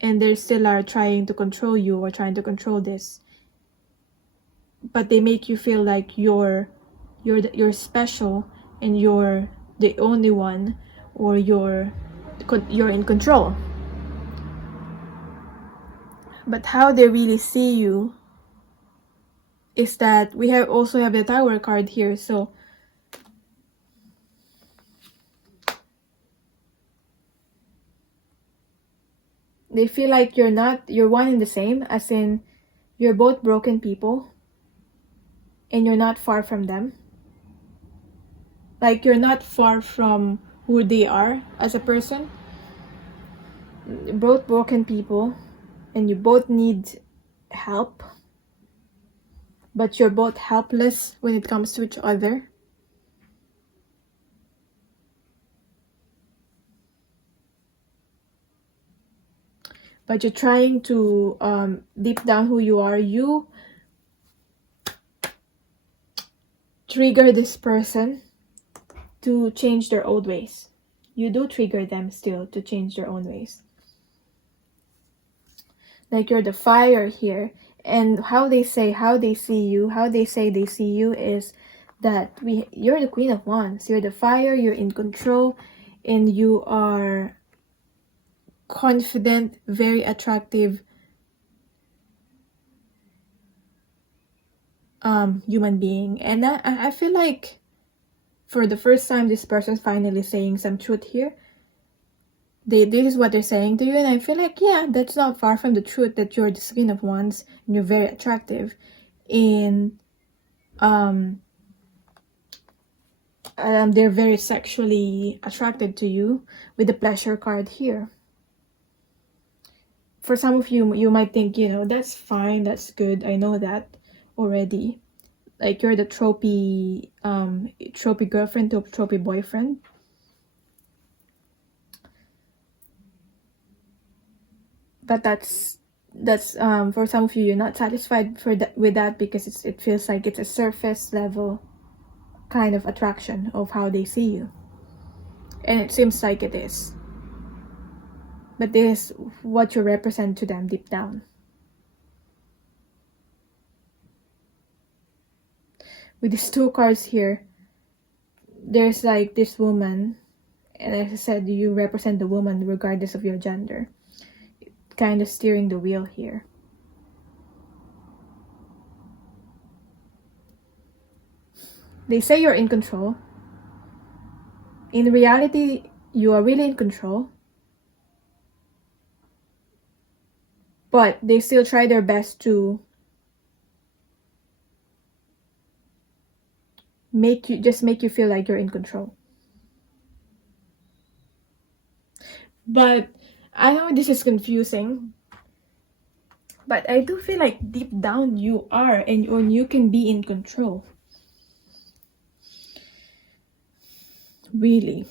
and they still are trying to control you or trying to control this. But they make you feel like you're special and you're the only one, or you're in control. But how they really see you is that we also have the Tower card here. So they feel like you're one and the same, as in you're both broken people and you're not far from them. Like, you're not far from who they are as a person. Both broken people, and you both need help, but you're both helpless when it comes to each other. But you're trying to, deep down who you are, you trigger this person to change their old ways. You do trigger them still to change their own ways. Like, you're the fire here. And how they say they see you is that you're the Queen of Wands. You're the fire, you're in control, and you are confident, very attractive human being. And I feel like for the first time this person's finally saying some truth here. This is what they're saying to you, and I feel like, yeah, that's not far from the truth, that you're the Queen of Wands and you're very attractive. And they're very sexually attracted to you with the Pleasure card here. For some of you, you might think, that's fine, that's good, I know that already. Like, you're the trophy girlfriend to a trophy boyfriend. But that's for some of you, you're not satisfied with that because it feels like it's a surface level kind of attraction of how they see you, and it seems like it is. But this is what you represent to them deep down. With these two cards here, there's like this woman, and as I said, you represent the woman regardless of your gender, kind of steering the wheel here. They say you're in control. In reality, you are really in control. but they still try their best to make you feel like you're in control. But I know this is confusing, but I do feel like deep down you are, and you can be in control. Really.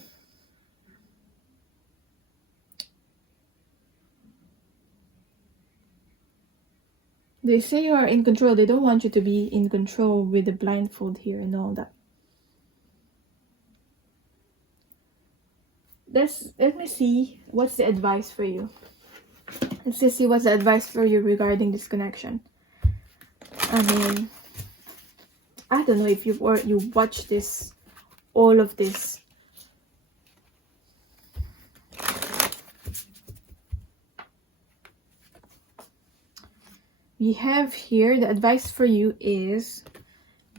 They say you are in control. They don't want you to be in control with the blindfold here and all that. Let me see what's the advice for you. Let's just see what's the advice for you regarding this connection. I mean, I don't know if you watch this, all of this. We have here, the advice for you is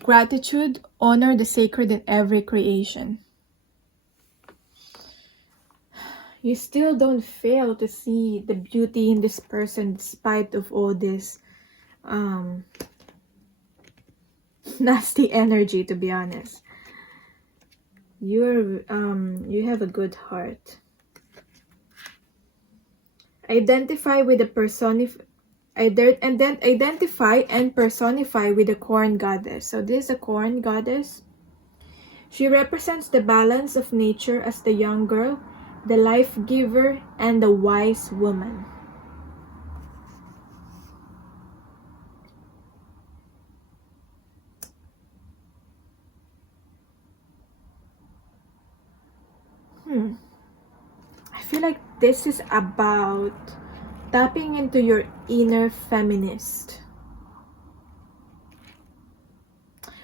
gratitude, honor the sacred in every creation. You still don't fail to see the beauty in this person despite of all this nasty energy, to be honest. You have a good heart. Identify with the identify and personify with the corn goddess. So this is a corn goddess. She represents the balance of nature as the young girl, the life giver, and the wise woman. I feel like this is about tapping into your inner feminist.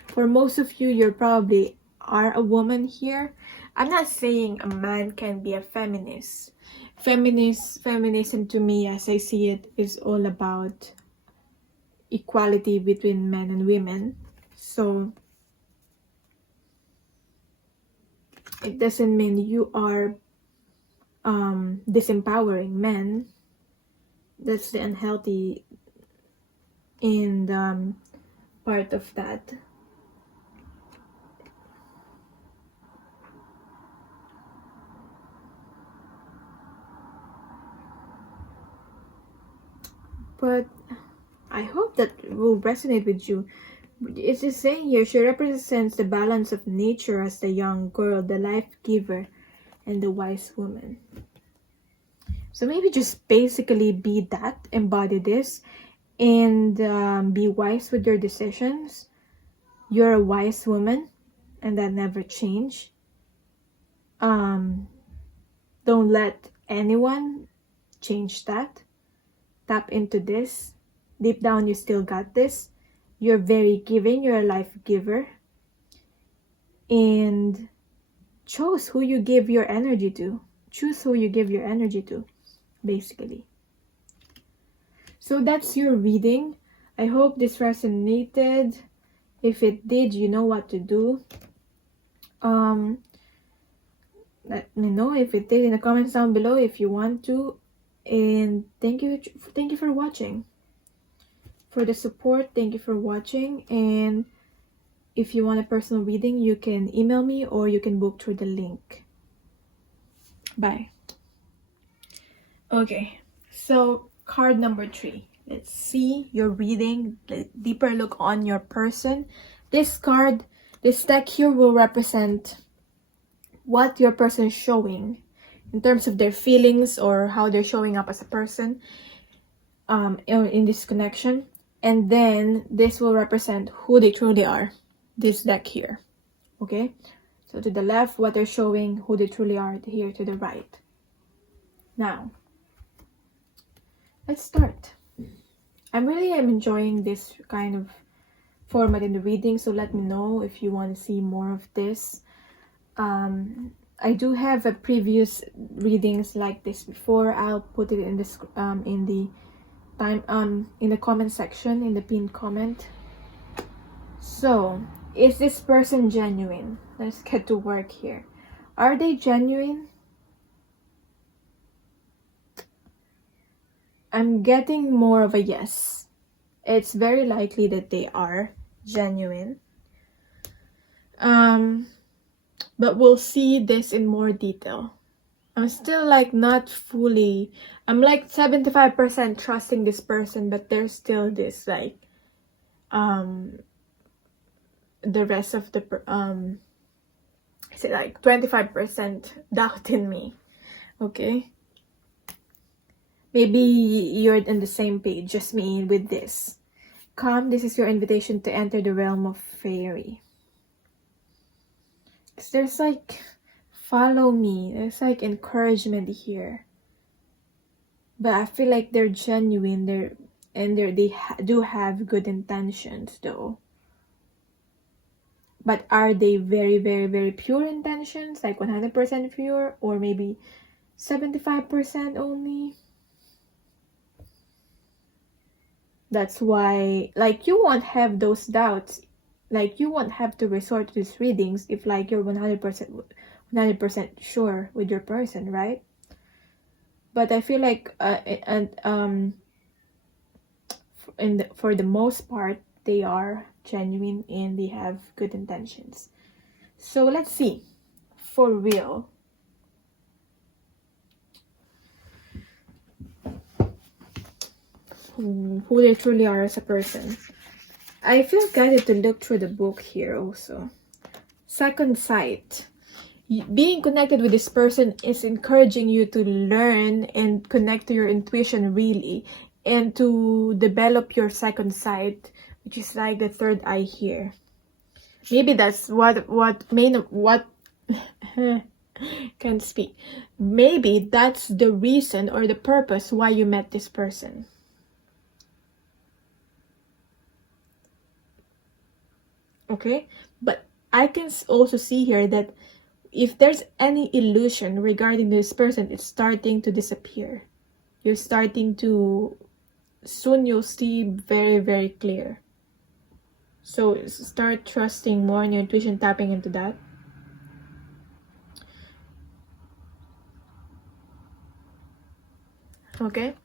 For most of you, you probably are a woman here. I'm not saying a man can be a feminist. Feminism to me, as I see it, is all about equality between men and women. So it doesn't mean you are disempowering men. That's the unhealthy in the part of that. But I hope that will resonate with you. It's just saying here, she represents the balance of nature as the young girl, the life giver, and the wise woman. So maybe just basically be that, embody this, and be wise with your decisions. You're a wise woman, and that never change. Don't let anyone change that. Tap into this. Deep down, you still got this. You're very giving. You're a life giver. And choose who you give your energy to. Choose who you give your energy to, basically. So that's your reading. I hope this resonated. If it did, you know what to do. Let me know if it did in the comments down below if you want to. And thank you for watching. For the support, thank you for watching. And if you want a personal reading, you can email me or you can book through the link. Bye. Okay, so card number 3. Let's see your reading, the deeper look on your person. This card, this deck here will represent what your person is showing in terms of their feelings or how they're showing up as a person in this connection. And then this will represent who they truly are, this deck here. Okay, so to the left, what they're showing, who they truly are. Here to the right. Now, let's start. I'm enjoying this kind of format in the reading, so let me know if you want to see more of this. I do have a previous readings like this before. I'll put it in this in the comment section, in the pinned comment. So, is this person genuine? Let's get to work here. Are they genuine? I'm getting more of a yes. It's very likely that they are genuine. But we'll see this in more detail. I'm still like not fully, I'm like 75% trusting this person, but there's still this like the rest of the say like 25% doubt in me. Okay, maybe you're on the same page, just me with this. Come, this is your invitation to enter the realm of faery. Because there's like, follow me, there's like encouragement here. But I feel like they're genuine, they do have good intentions though. But are they very, very, very pure intentions, like 100% pure, or maybe 75% only? That's why, like, you won't have those doubts. Like, you won't have to resort to these readings if, like, you're 100% sure with your person, right? But I feel like, for the most part, they are genuine and they have good intentions. So let's see, for real. Who they truly are as a person. I feel guided to look through the book here also. Second sight. Being connected with this person is encouraging you to learn and connect to your intuition really, and to develop your second sight, which is like the third eye here. Maybe that's what can't speak. Maybe that's the reason or the purpose why you met this person. Okay, but I can also see here that if there's any illusion regarding this person, it's starting to disappear. You're starting to, soon you'll see very, very clear. So start trusting more in your intuition, tapping into that. Okay.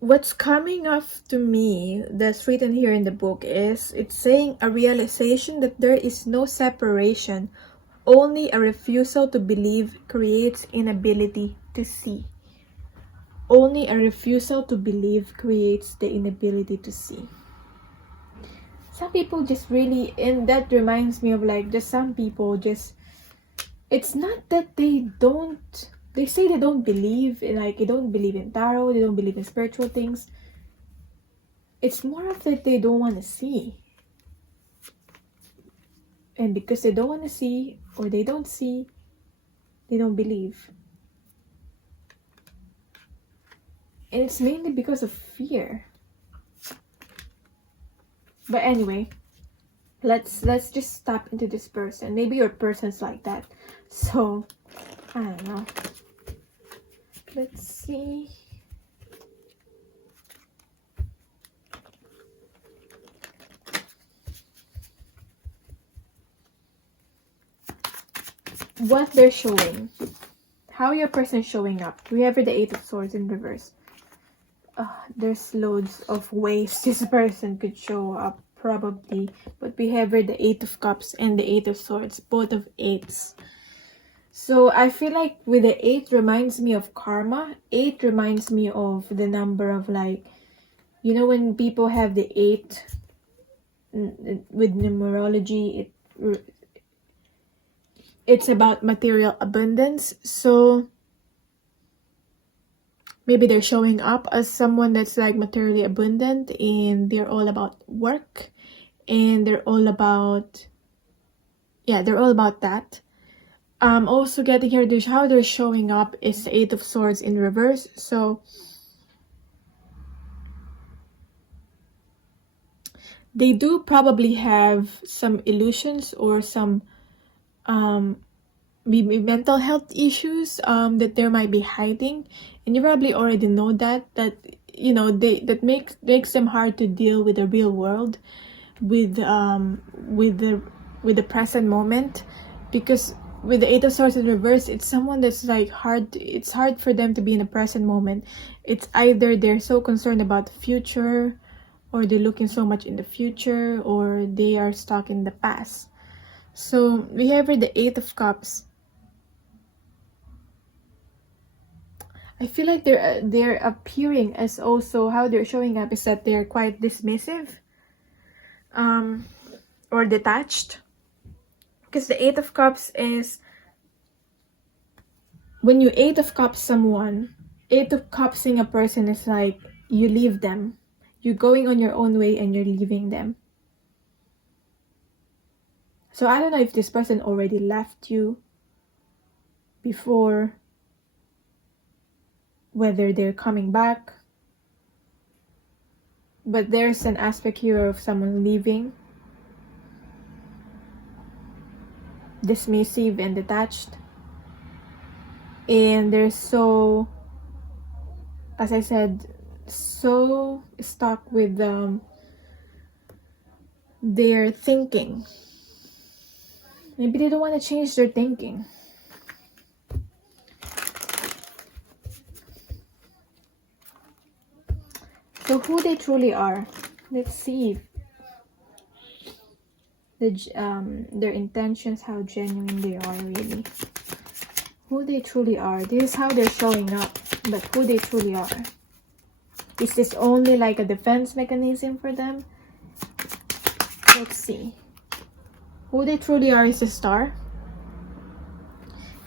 What's coming off to me that's written here in the book is, it's saying a realization that there is no separation, only a refusal to believe creates inability to see. Only a refusal to believe creates the inability to see. Some people just really, and that reminds me of like, just some people just, it's not that they say they don't believe in, like, they don't believe in tarot, they don't believe in spiritual things. It's more of that they don't want to see. And because they don't want to see, or they don't see, they don't believe. And it's mainly because of fear. But anyway, let's just tap into this person. Maybe your person's like that. So, I don't know. Let's see. What they're showing. How your person is showing up. We have the Eight of Swords in reverse. There's loads of ways this person could show up, probably. But we have the Eight of Cups and the Eight of Swords. Both of eights. So I feel like with the 8 reminds me of karma. 8 reminds me of the number of, like, you know, when people have the 8 with numerology, it's about material abundance. So maybe they're showing up as someone that's like materially abundant, and they're all about work, and they're all about that. Also getting here, how they're showing up is the Eight of Swords in reverse. So they do probably have some illusions or some maybe mental health issues that they might be hiding, and you probably already know that you know, that makes them hard to deal with the real world, with the present moment, because with the Eight of Swords in reverse, it's someone that's like it's hard for them to be in the present moment. It's either they're so concerned about the future, or they're looking so much in the future, or they are stuck in the past. So we have here the Eight of Cups. I feel like they're appearing as also how they're showing up is that they're quite dismissive, or detached. Because the Eight of Cups is, when you Eight of Cups someone, Eight of Cupsing a person is like you leave them. You're going on your own way and you're leaving them. So I don't know if this person already left you before, whether they're coming back. But there's an aspect here of someone leaving, dismissive and detached. And they're so, as I said, so stuck with their thinking. Maybe they don't want to change their thinking. So who they truly are, let's see their intentions, how genuine they are really. Who they truly are. This is how they're showing up, but who they truly are. Is this only like a defense mechanism for them? Let's see. Who they truly are is a Star.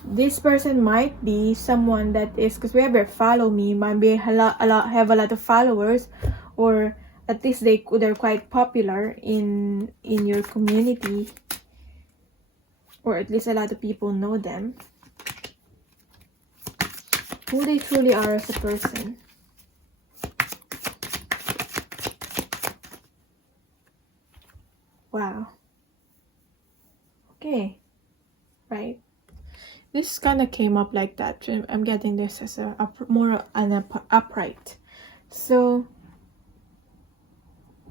This person might be someone that is, because we have a follow me, might be have a lot of followers, or at least they're quite popular in your community, or at least a lot of people know them. Who they truly are as a person. Wow. Okay. Right. This kind of came up like that. I'm getting this as more an upright. So,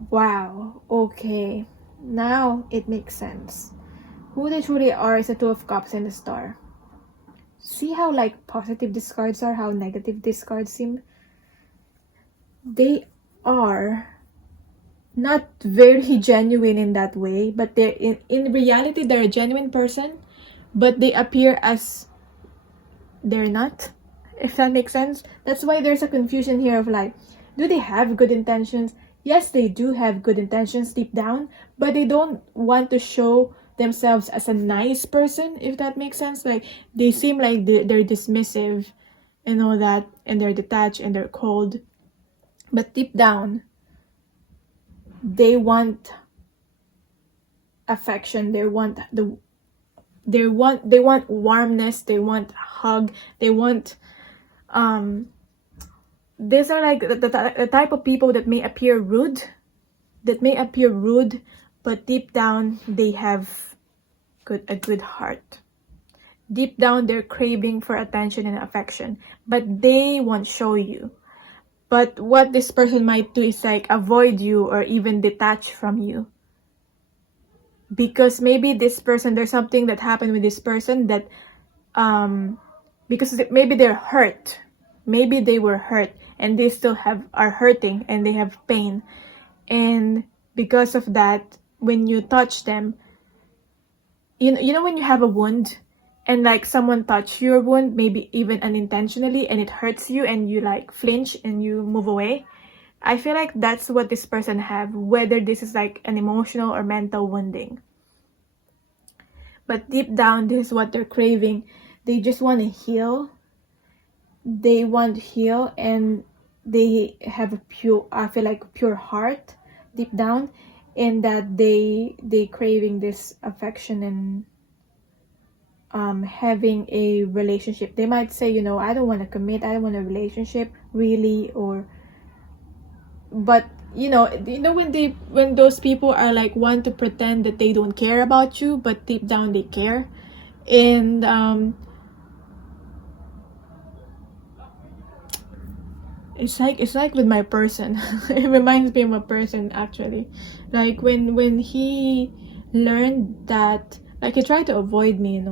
wow. Okay. Now it makes sense. Who they truly are is the Two of Cups and the Star. See how like positive these cards are, how negative these cards seem? They are not very genuine in that way, but they're in reality they're a genuine person, but they appear as they're not, if that makes sense. That's why there's a confusion here of like, do they have good intentions? Yes, they do have good intentions deep down, but they don't want to show themselves as a nice person, if that makes sense. Like, they seem like they're dismissive and all that, and they're detached and they're cold, but deep down they want affection. They want warmness, they want hug, they want these are like the type of people that may appear rude, but deep down they have a good heart. Deep down they're craving for attention and affection, but they won't show you. But what this person might do is like avoid you or even detach from you. Because maybe this person, there's something that happened with this person that, because maybe they're hurt. Maybe they were hurt and they still are hurting and they have pain. And because of that, when you touch them, you know when you have a wound and like someone touched your wound, maybe even unintentionally, and it hurts you and you like flinch and you move away. I feel like that's what this person have, whether this is like an emotional or mental wounding. But deep down, this is what they're craving. They just want to heal. They want to heal, and they have I feel like a pure heart deep down, in that they craving this affection and having a relationship. They might say, you know, I don't want to commit, I don't want a relationship really, but you know when those people are like want to pretend that they don't care about you, but deep down they care. And it's like with my person. It reminds me of a person actually, like when he learned that Like, he tried to avoid me,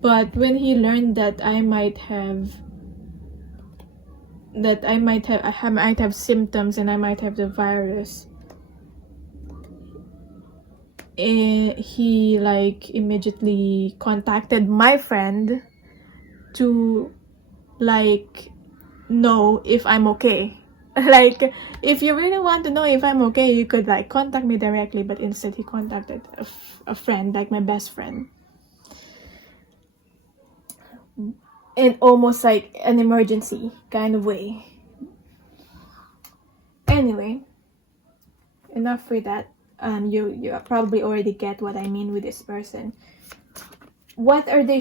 but when he learned that I might have symptoms and I might have the virus, he like immediately contacted my friend to like know if I'm okay. Like, if you really want to know if I'm okay, you could like contact me directly, but instead he contacted a friend, like my best friend, in almost like an emergency kind of way. Anyway, enough for that. You probably already get what I mean with this person. What are they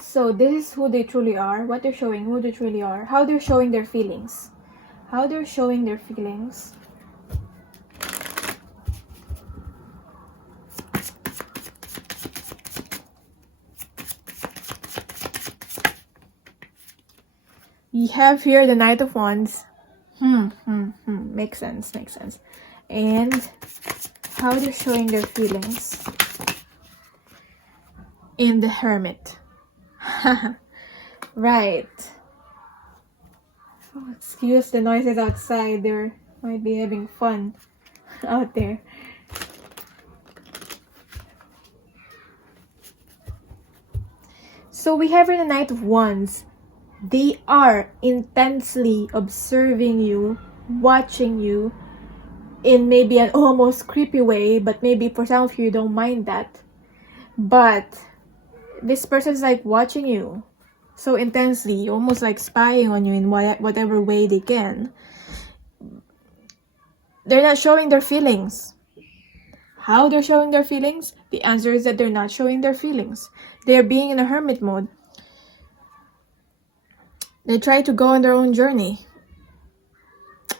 so this is who they truly are, what they're showing, who they truly are, how they're showing their feelings. We have here the Knight of Wands. Makes sense. And how they're showing their feelings in the Hermit. Right. Oh, excuse the noises outside. They might be having fun out there. So we have in the Knight of Wands. They are intensely observing you, watching you in maybe an almost creepy way, but maybe for some of you don't mind that. But this person's like watching you so intensely, almost like spying on you in whatever way they can. They're not showing their feelings. How they're showing their feelings? The answer is that they're not showing their feelings. They're being in a hermit mode. They try to go on their own journey.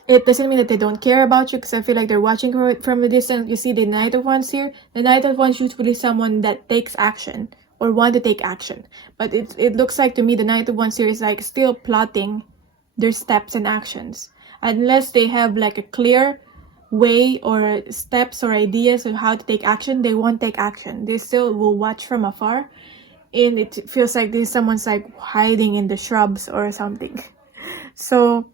It doesn't mean that they don't care about you, because I feel like they're watching from a distance. You see the Knight of Wands here? The Knight of Wands usually someone that takes action or want to take action. But it looks like to me the Knight of Wands here is like still plotting their steps and actions. Unless they have like a clear way or steps or ideas of how to take action, they won't take action. They still will watch from afar. And it feels like someone's like hiding in the shrubs or something. So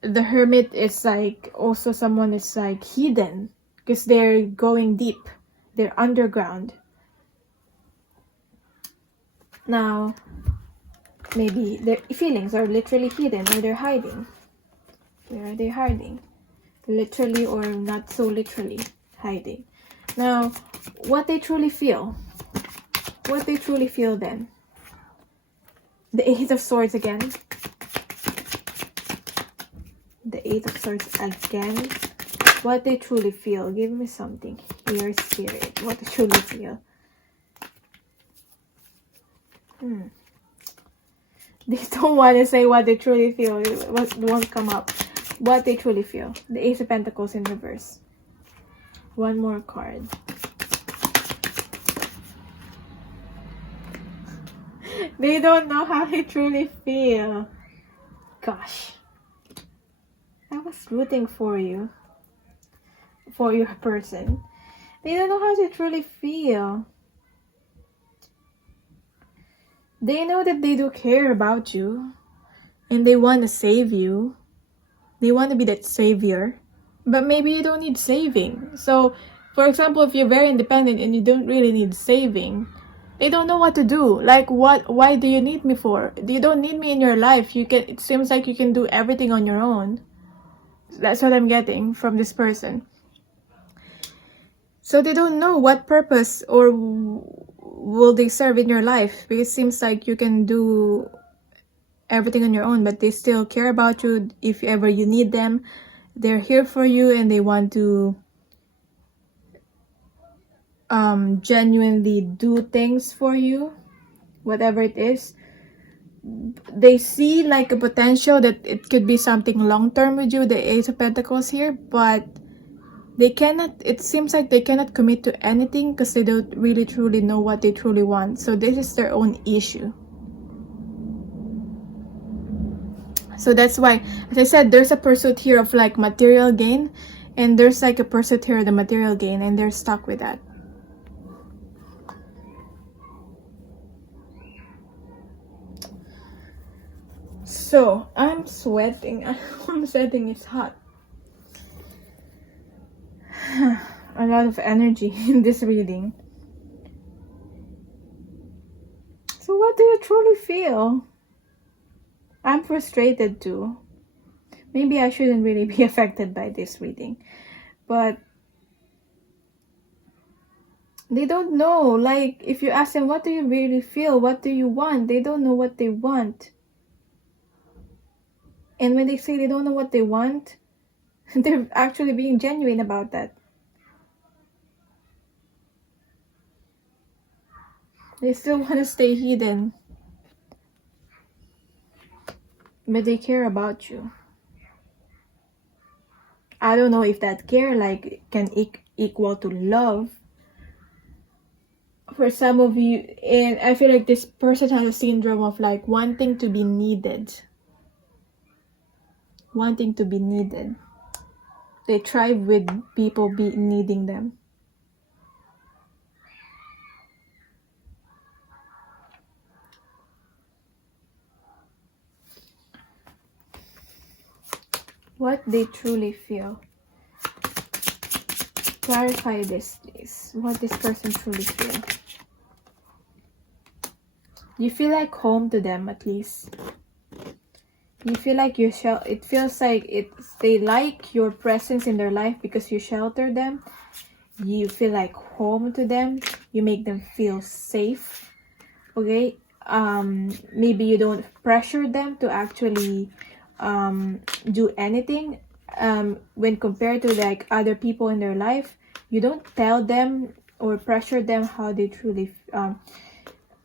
the Hermit is like also someone is like hidden, because they're going deep, they're underground. Now maybe their feelings are literally hidden, or they're hiding. Where are they hiding? Literally or not so literally hiding. Now what they truly feel then. The Eight of Swords again. The Eight of Swords again. What they truly feel. Give me something. Your spirit. What they truly feel. They don't want to say what they truly feel. It won't come up. What they truly feel. The Ace of Pentacles in reverse. One more card. They don't know how they truly feel. Gosh. I was rooting for you. For your person. They don't know how they truly feel. They know that they do care about you. And they want to save you. They want to be that savior. But maybe you don't need saving. So, for example, if you're very independent and you don't really need saving, they don't know what to do. Like, why do you need me for? You don't need me in your life. It seems like you can do everything on your own. That's what I'm getting from this person. So they don't know what purpose or will they serve in your life, because it seems like you can do everything on your own, but they still care about you. If ever you need them, they're here for you, and they want to genuinely do things for you, whatever it is. They see like a potential that it could be something long-term with you, the Ace of Pentacles here, but they cannot, it seems like they cannot commit to anything because they don't really truly know what they truly want. So this is their own issue. So that's why, as I said, there's a pursuit here of like material gain, And there's like a person here, the material gain, and they're stuck with that. So, I'm sweating. I'm sweating, it's hot. A lot of energy in this reading. So what do you truly feel? I'm frustrated too. Maybe I shouldn't really be affected by this reading. But they don't know. Like, if you ask them, what do you really feel? What do you want? They don't know what they want. And when they say they don't know what they want, they're actually being genuine about that. They still want to stay hidden. But they care about you. I don't know if that care like can equal to love. For some of you, and I feel like this person has a syndrome of like wanting to be needed. Wanting to be needed. They thrive with people needing them. What they truly feel. Clarify this, please. What this person truly feels. You feel like home to them, at least. You feel like you it feels like they like your presence in their life because you shelter them. You feel like home to them. You make them feel safe. Okay? Maybe you don't pressure them to actually do anything. When compared to like other people in their life, you don't tell them or pressure them how they truly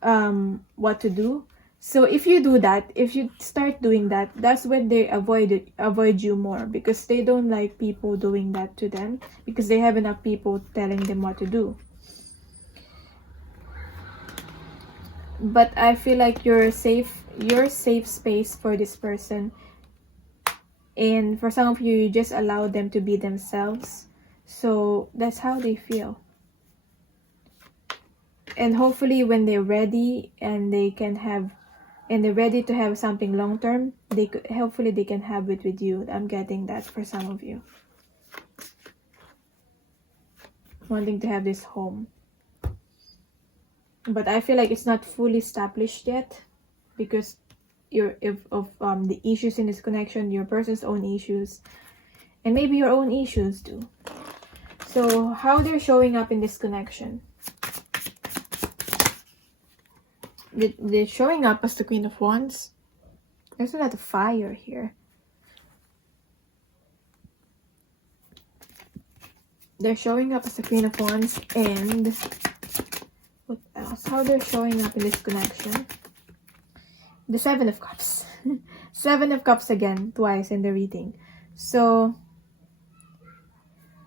what to do. So if you do that, if you start doing that, that's when they avoid you more, because they don't like people doing that to them, because they have enough people telling them what to do. But I feel like you're safe space for this person. And for some of you, you just allow them to be themselves. So that's how they feel. And hopefully when they're ready and they're ready to have something long term, hopefully they can have it with you. I'm getting that for some of you. Wanting to have this home. But I feel like it's not fully established yet, because the issues in this connection, your person's own issues, and maybe your own issues too. So how they're showing up in this connection. They're showing up as the Queen of Wands. There's a lot of fire here. They're showing up as the Queen of Wands, and what else? How they're showing up in this connection. The Seven of Cups. Seven of Cups again, twice in the reading. So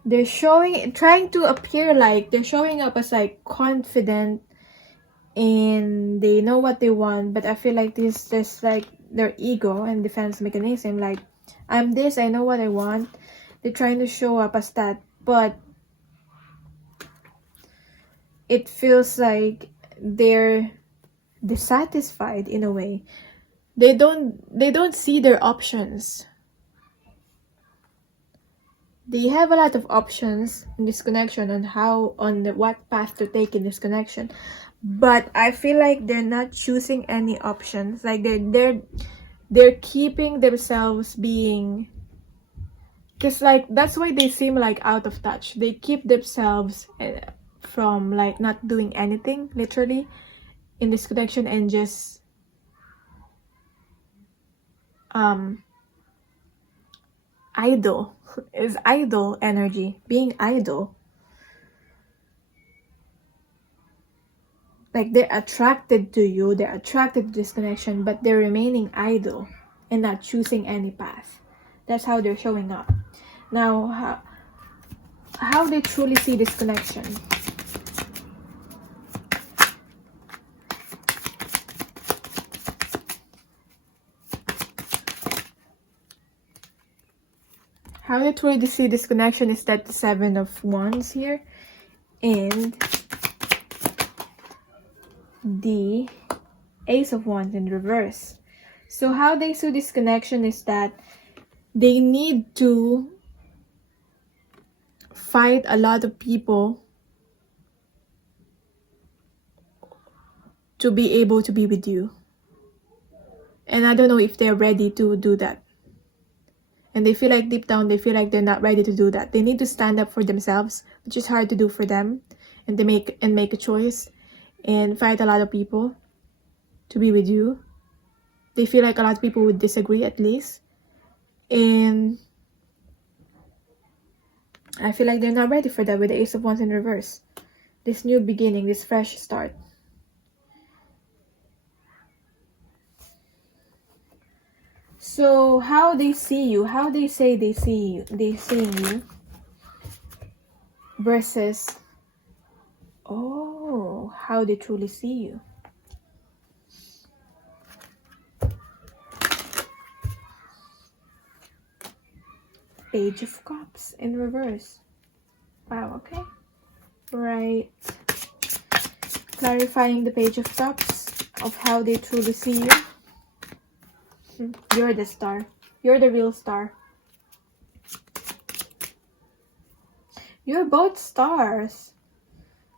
they're trying to appear like they're showing up as like confident, and they know what they want. But I feel like this is like their ego and defense mechanism. Like, I'm this, I know what I want. They're trying to show up as that, but it feels like they're dissatisfied in a way. They don't see their options. They have a lot of options in this connection on what path to take in this connection. But I feel like they're not choosing any options. Like they're keeping themselves being, because like that's why they seem like out of touch. They keep themselves from like not doing anything literally in this connection, and just idle. Is idle energy, being idle. Like they're attracted to you, they're attracted to this connection, but they're remaining idle and not choosing any path. That's how they're showing up. Now, how they truly see this connection. How I truly see this connection is that the 7 of Wands here and the Ace of Wands in reverse. So how they see this connection is that they need to fight a lot of people to be able to be with you. And I don't know if they're ready to do that. And they feel like deep down, they feel like they're not ready to do that. They need to stand up for themselves, which is hard to do for them. And they make a choice and fight a lot of people to be with you. They feel like a lot of people would disagree at least. And I feel like they're not ready for that with the Ace of Wands in reverse. This new beginning, this fresh start. So how they see you, how they say they see you versus how they truly see you. Page of Cups in reverse. Wow, okay. Right. Clarifying the Page of Cups of how they truly see you. You're the star. You're the real star. You're both stars.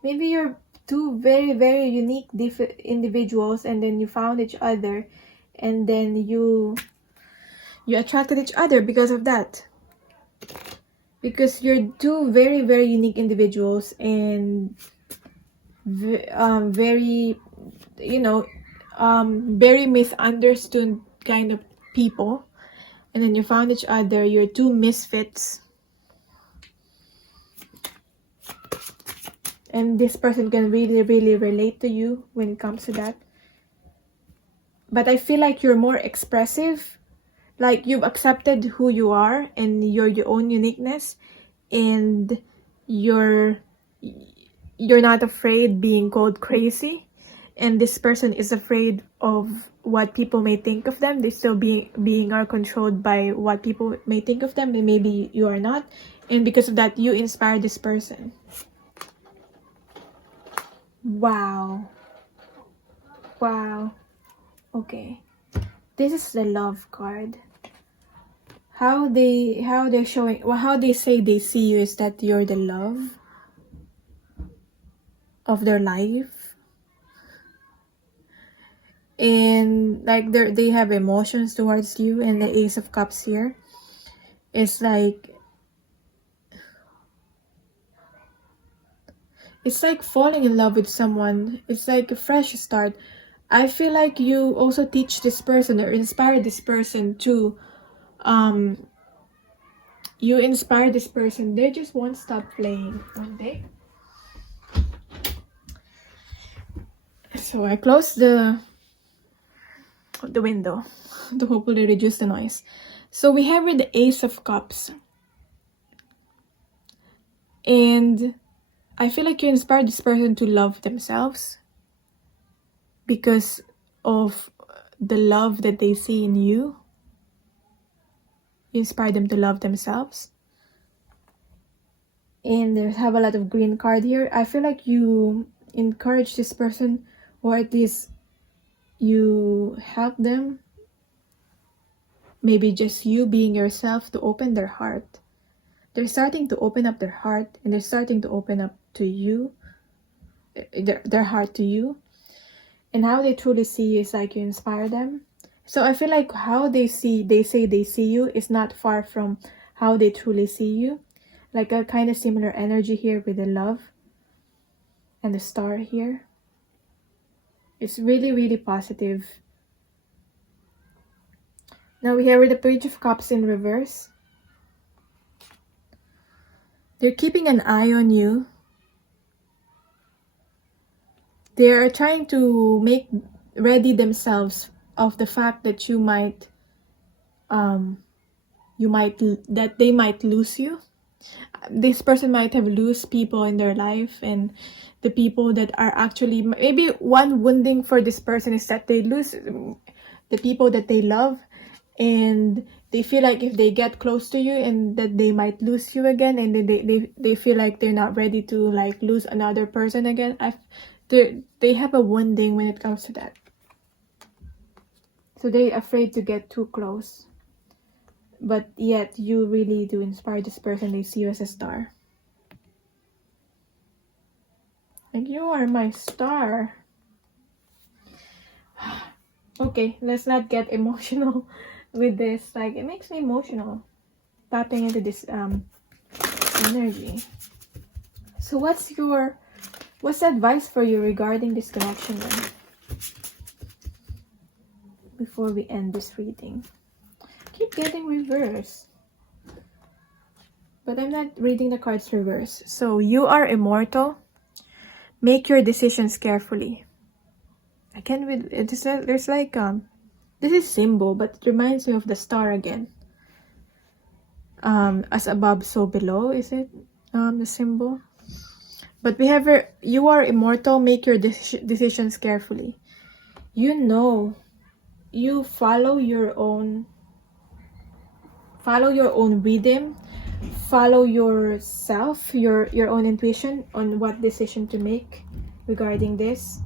Maybe you're two very, very unique individuals, and then you found each other, and then you attracted each other because of that. Because you're two very, very unique individuals and very, very misunderstood kind of people, and then you found each other. You're two misfits, and this person can really, really relate to you when it comes to that. But I feel like you're more expressive, like you've accepted who you are and you're your own uniqueness, and you're not afraid being called crazy. And this person is afraid of what people may think of them. They still being are controlled by what people may think of them, and maybe you are not. And because of that, you inspire this person. Wow. Wow. Okay. This is the Love card. How they're showing, well, how they say they see you is that you're the love of their life. And like they have emotions towards you. And the Ace of Cups here is like, it's like falling in love with someone. It's like a fresh start. I feel like you also teach this person or inspire this person to you inspire this person. They just won't stop playing, won't they? So I closed the window to hopefully reduce the noise. So we have with the Ace of Cups, and I feel like you inspire this person to love themselves because of the love that they see in you. You inspire them to love themselves. And they have a lot of green card here. I feel like you encourage this person, or at least you help them, maybe just you being yourself, to open their heart. They're starting to open up their heart, and they're starting to open up to you, their heart to you. And how they truly see you is like you inspire them. So I feel like how they say they see you is not far from how they truly see you. Like a kind of similar energy here with the love and the star here. It's really, really positive. Now we have with the Page of Cups in reverse. They're keeping an eye on you. They are trying to make ready themselves of the fact that you might that they might lose you. This person might have lose people in their life, and the people that are actually, maybe one wounding for this person is that they lose the people that they love, and they feel like if they get close to you and that they might lose you again, and they feel like they're not ready to like lose another person again. They have a wounding when it comes to that. So they're afraid to get too close. But yet you really do inspire this person. They see you as a star. Like, you are my star. Okay, let's not get emotional with this. Like, it makes me emotional tapping into this energy. So what's the advice for you regarding this connection then? Before we end this reading. Keep getting reverse. But I'm not reading the cards reverse. So, you are immortal. Make your decisions carefully. Again, with there's like this is symbol, but it reminds me of the star again. As above, so below, is it the symbol? But you are immortal. Make your decisions carefully. You know, you follow your own rhythm, follow yourself, your own intuition on what decision to make regarding this.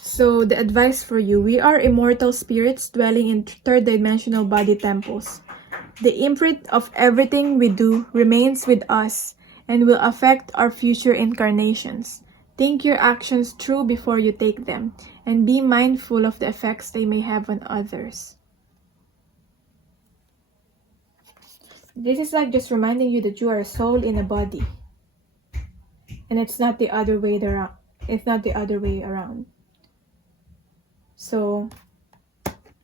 So the advice for you: we are immortal spirits dwelling in third-dimensional body temples. The imprint of everything we do remains with us and will affect our future incarnations. Think your actions through before you take them, and be mindful of the effects they may have on others. This is like just reminding you that you are a soul in a body. And it's not the other way around. It's not the other way around. So,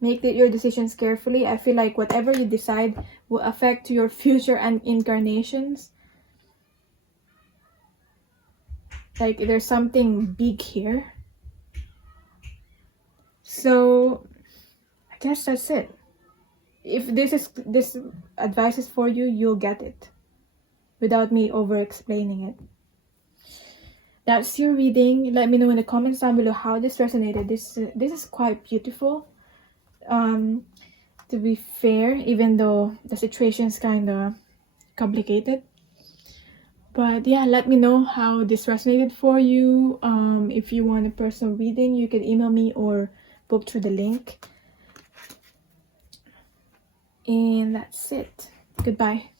make your decisions carefully. I feel like whatever you decide will affect your future and incarnations. Like, there's something big here. So, I guess that's it. If this advice is for you, you'll get it without me over explaining it. That's your reading. Let me know in the comments down below how this resonated. This is quite beautiful. To be fair, even though the situation is kind of complicated. But yeah, let me know how this resonated for you. If you want a personal reading, you can email me or book through the link. And that's it. Goodbye.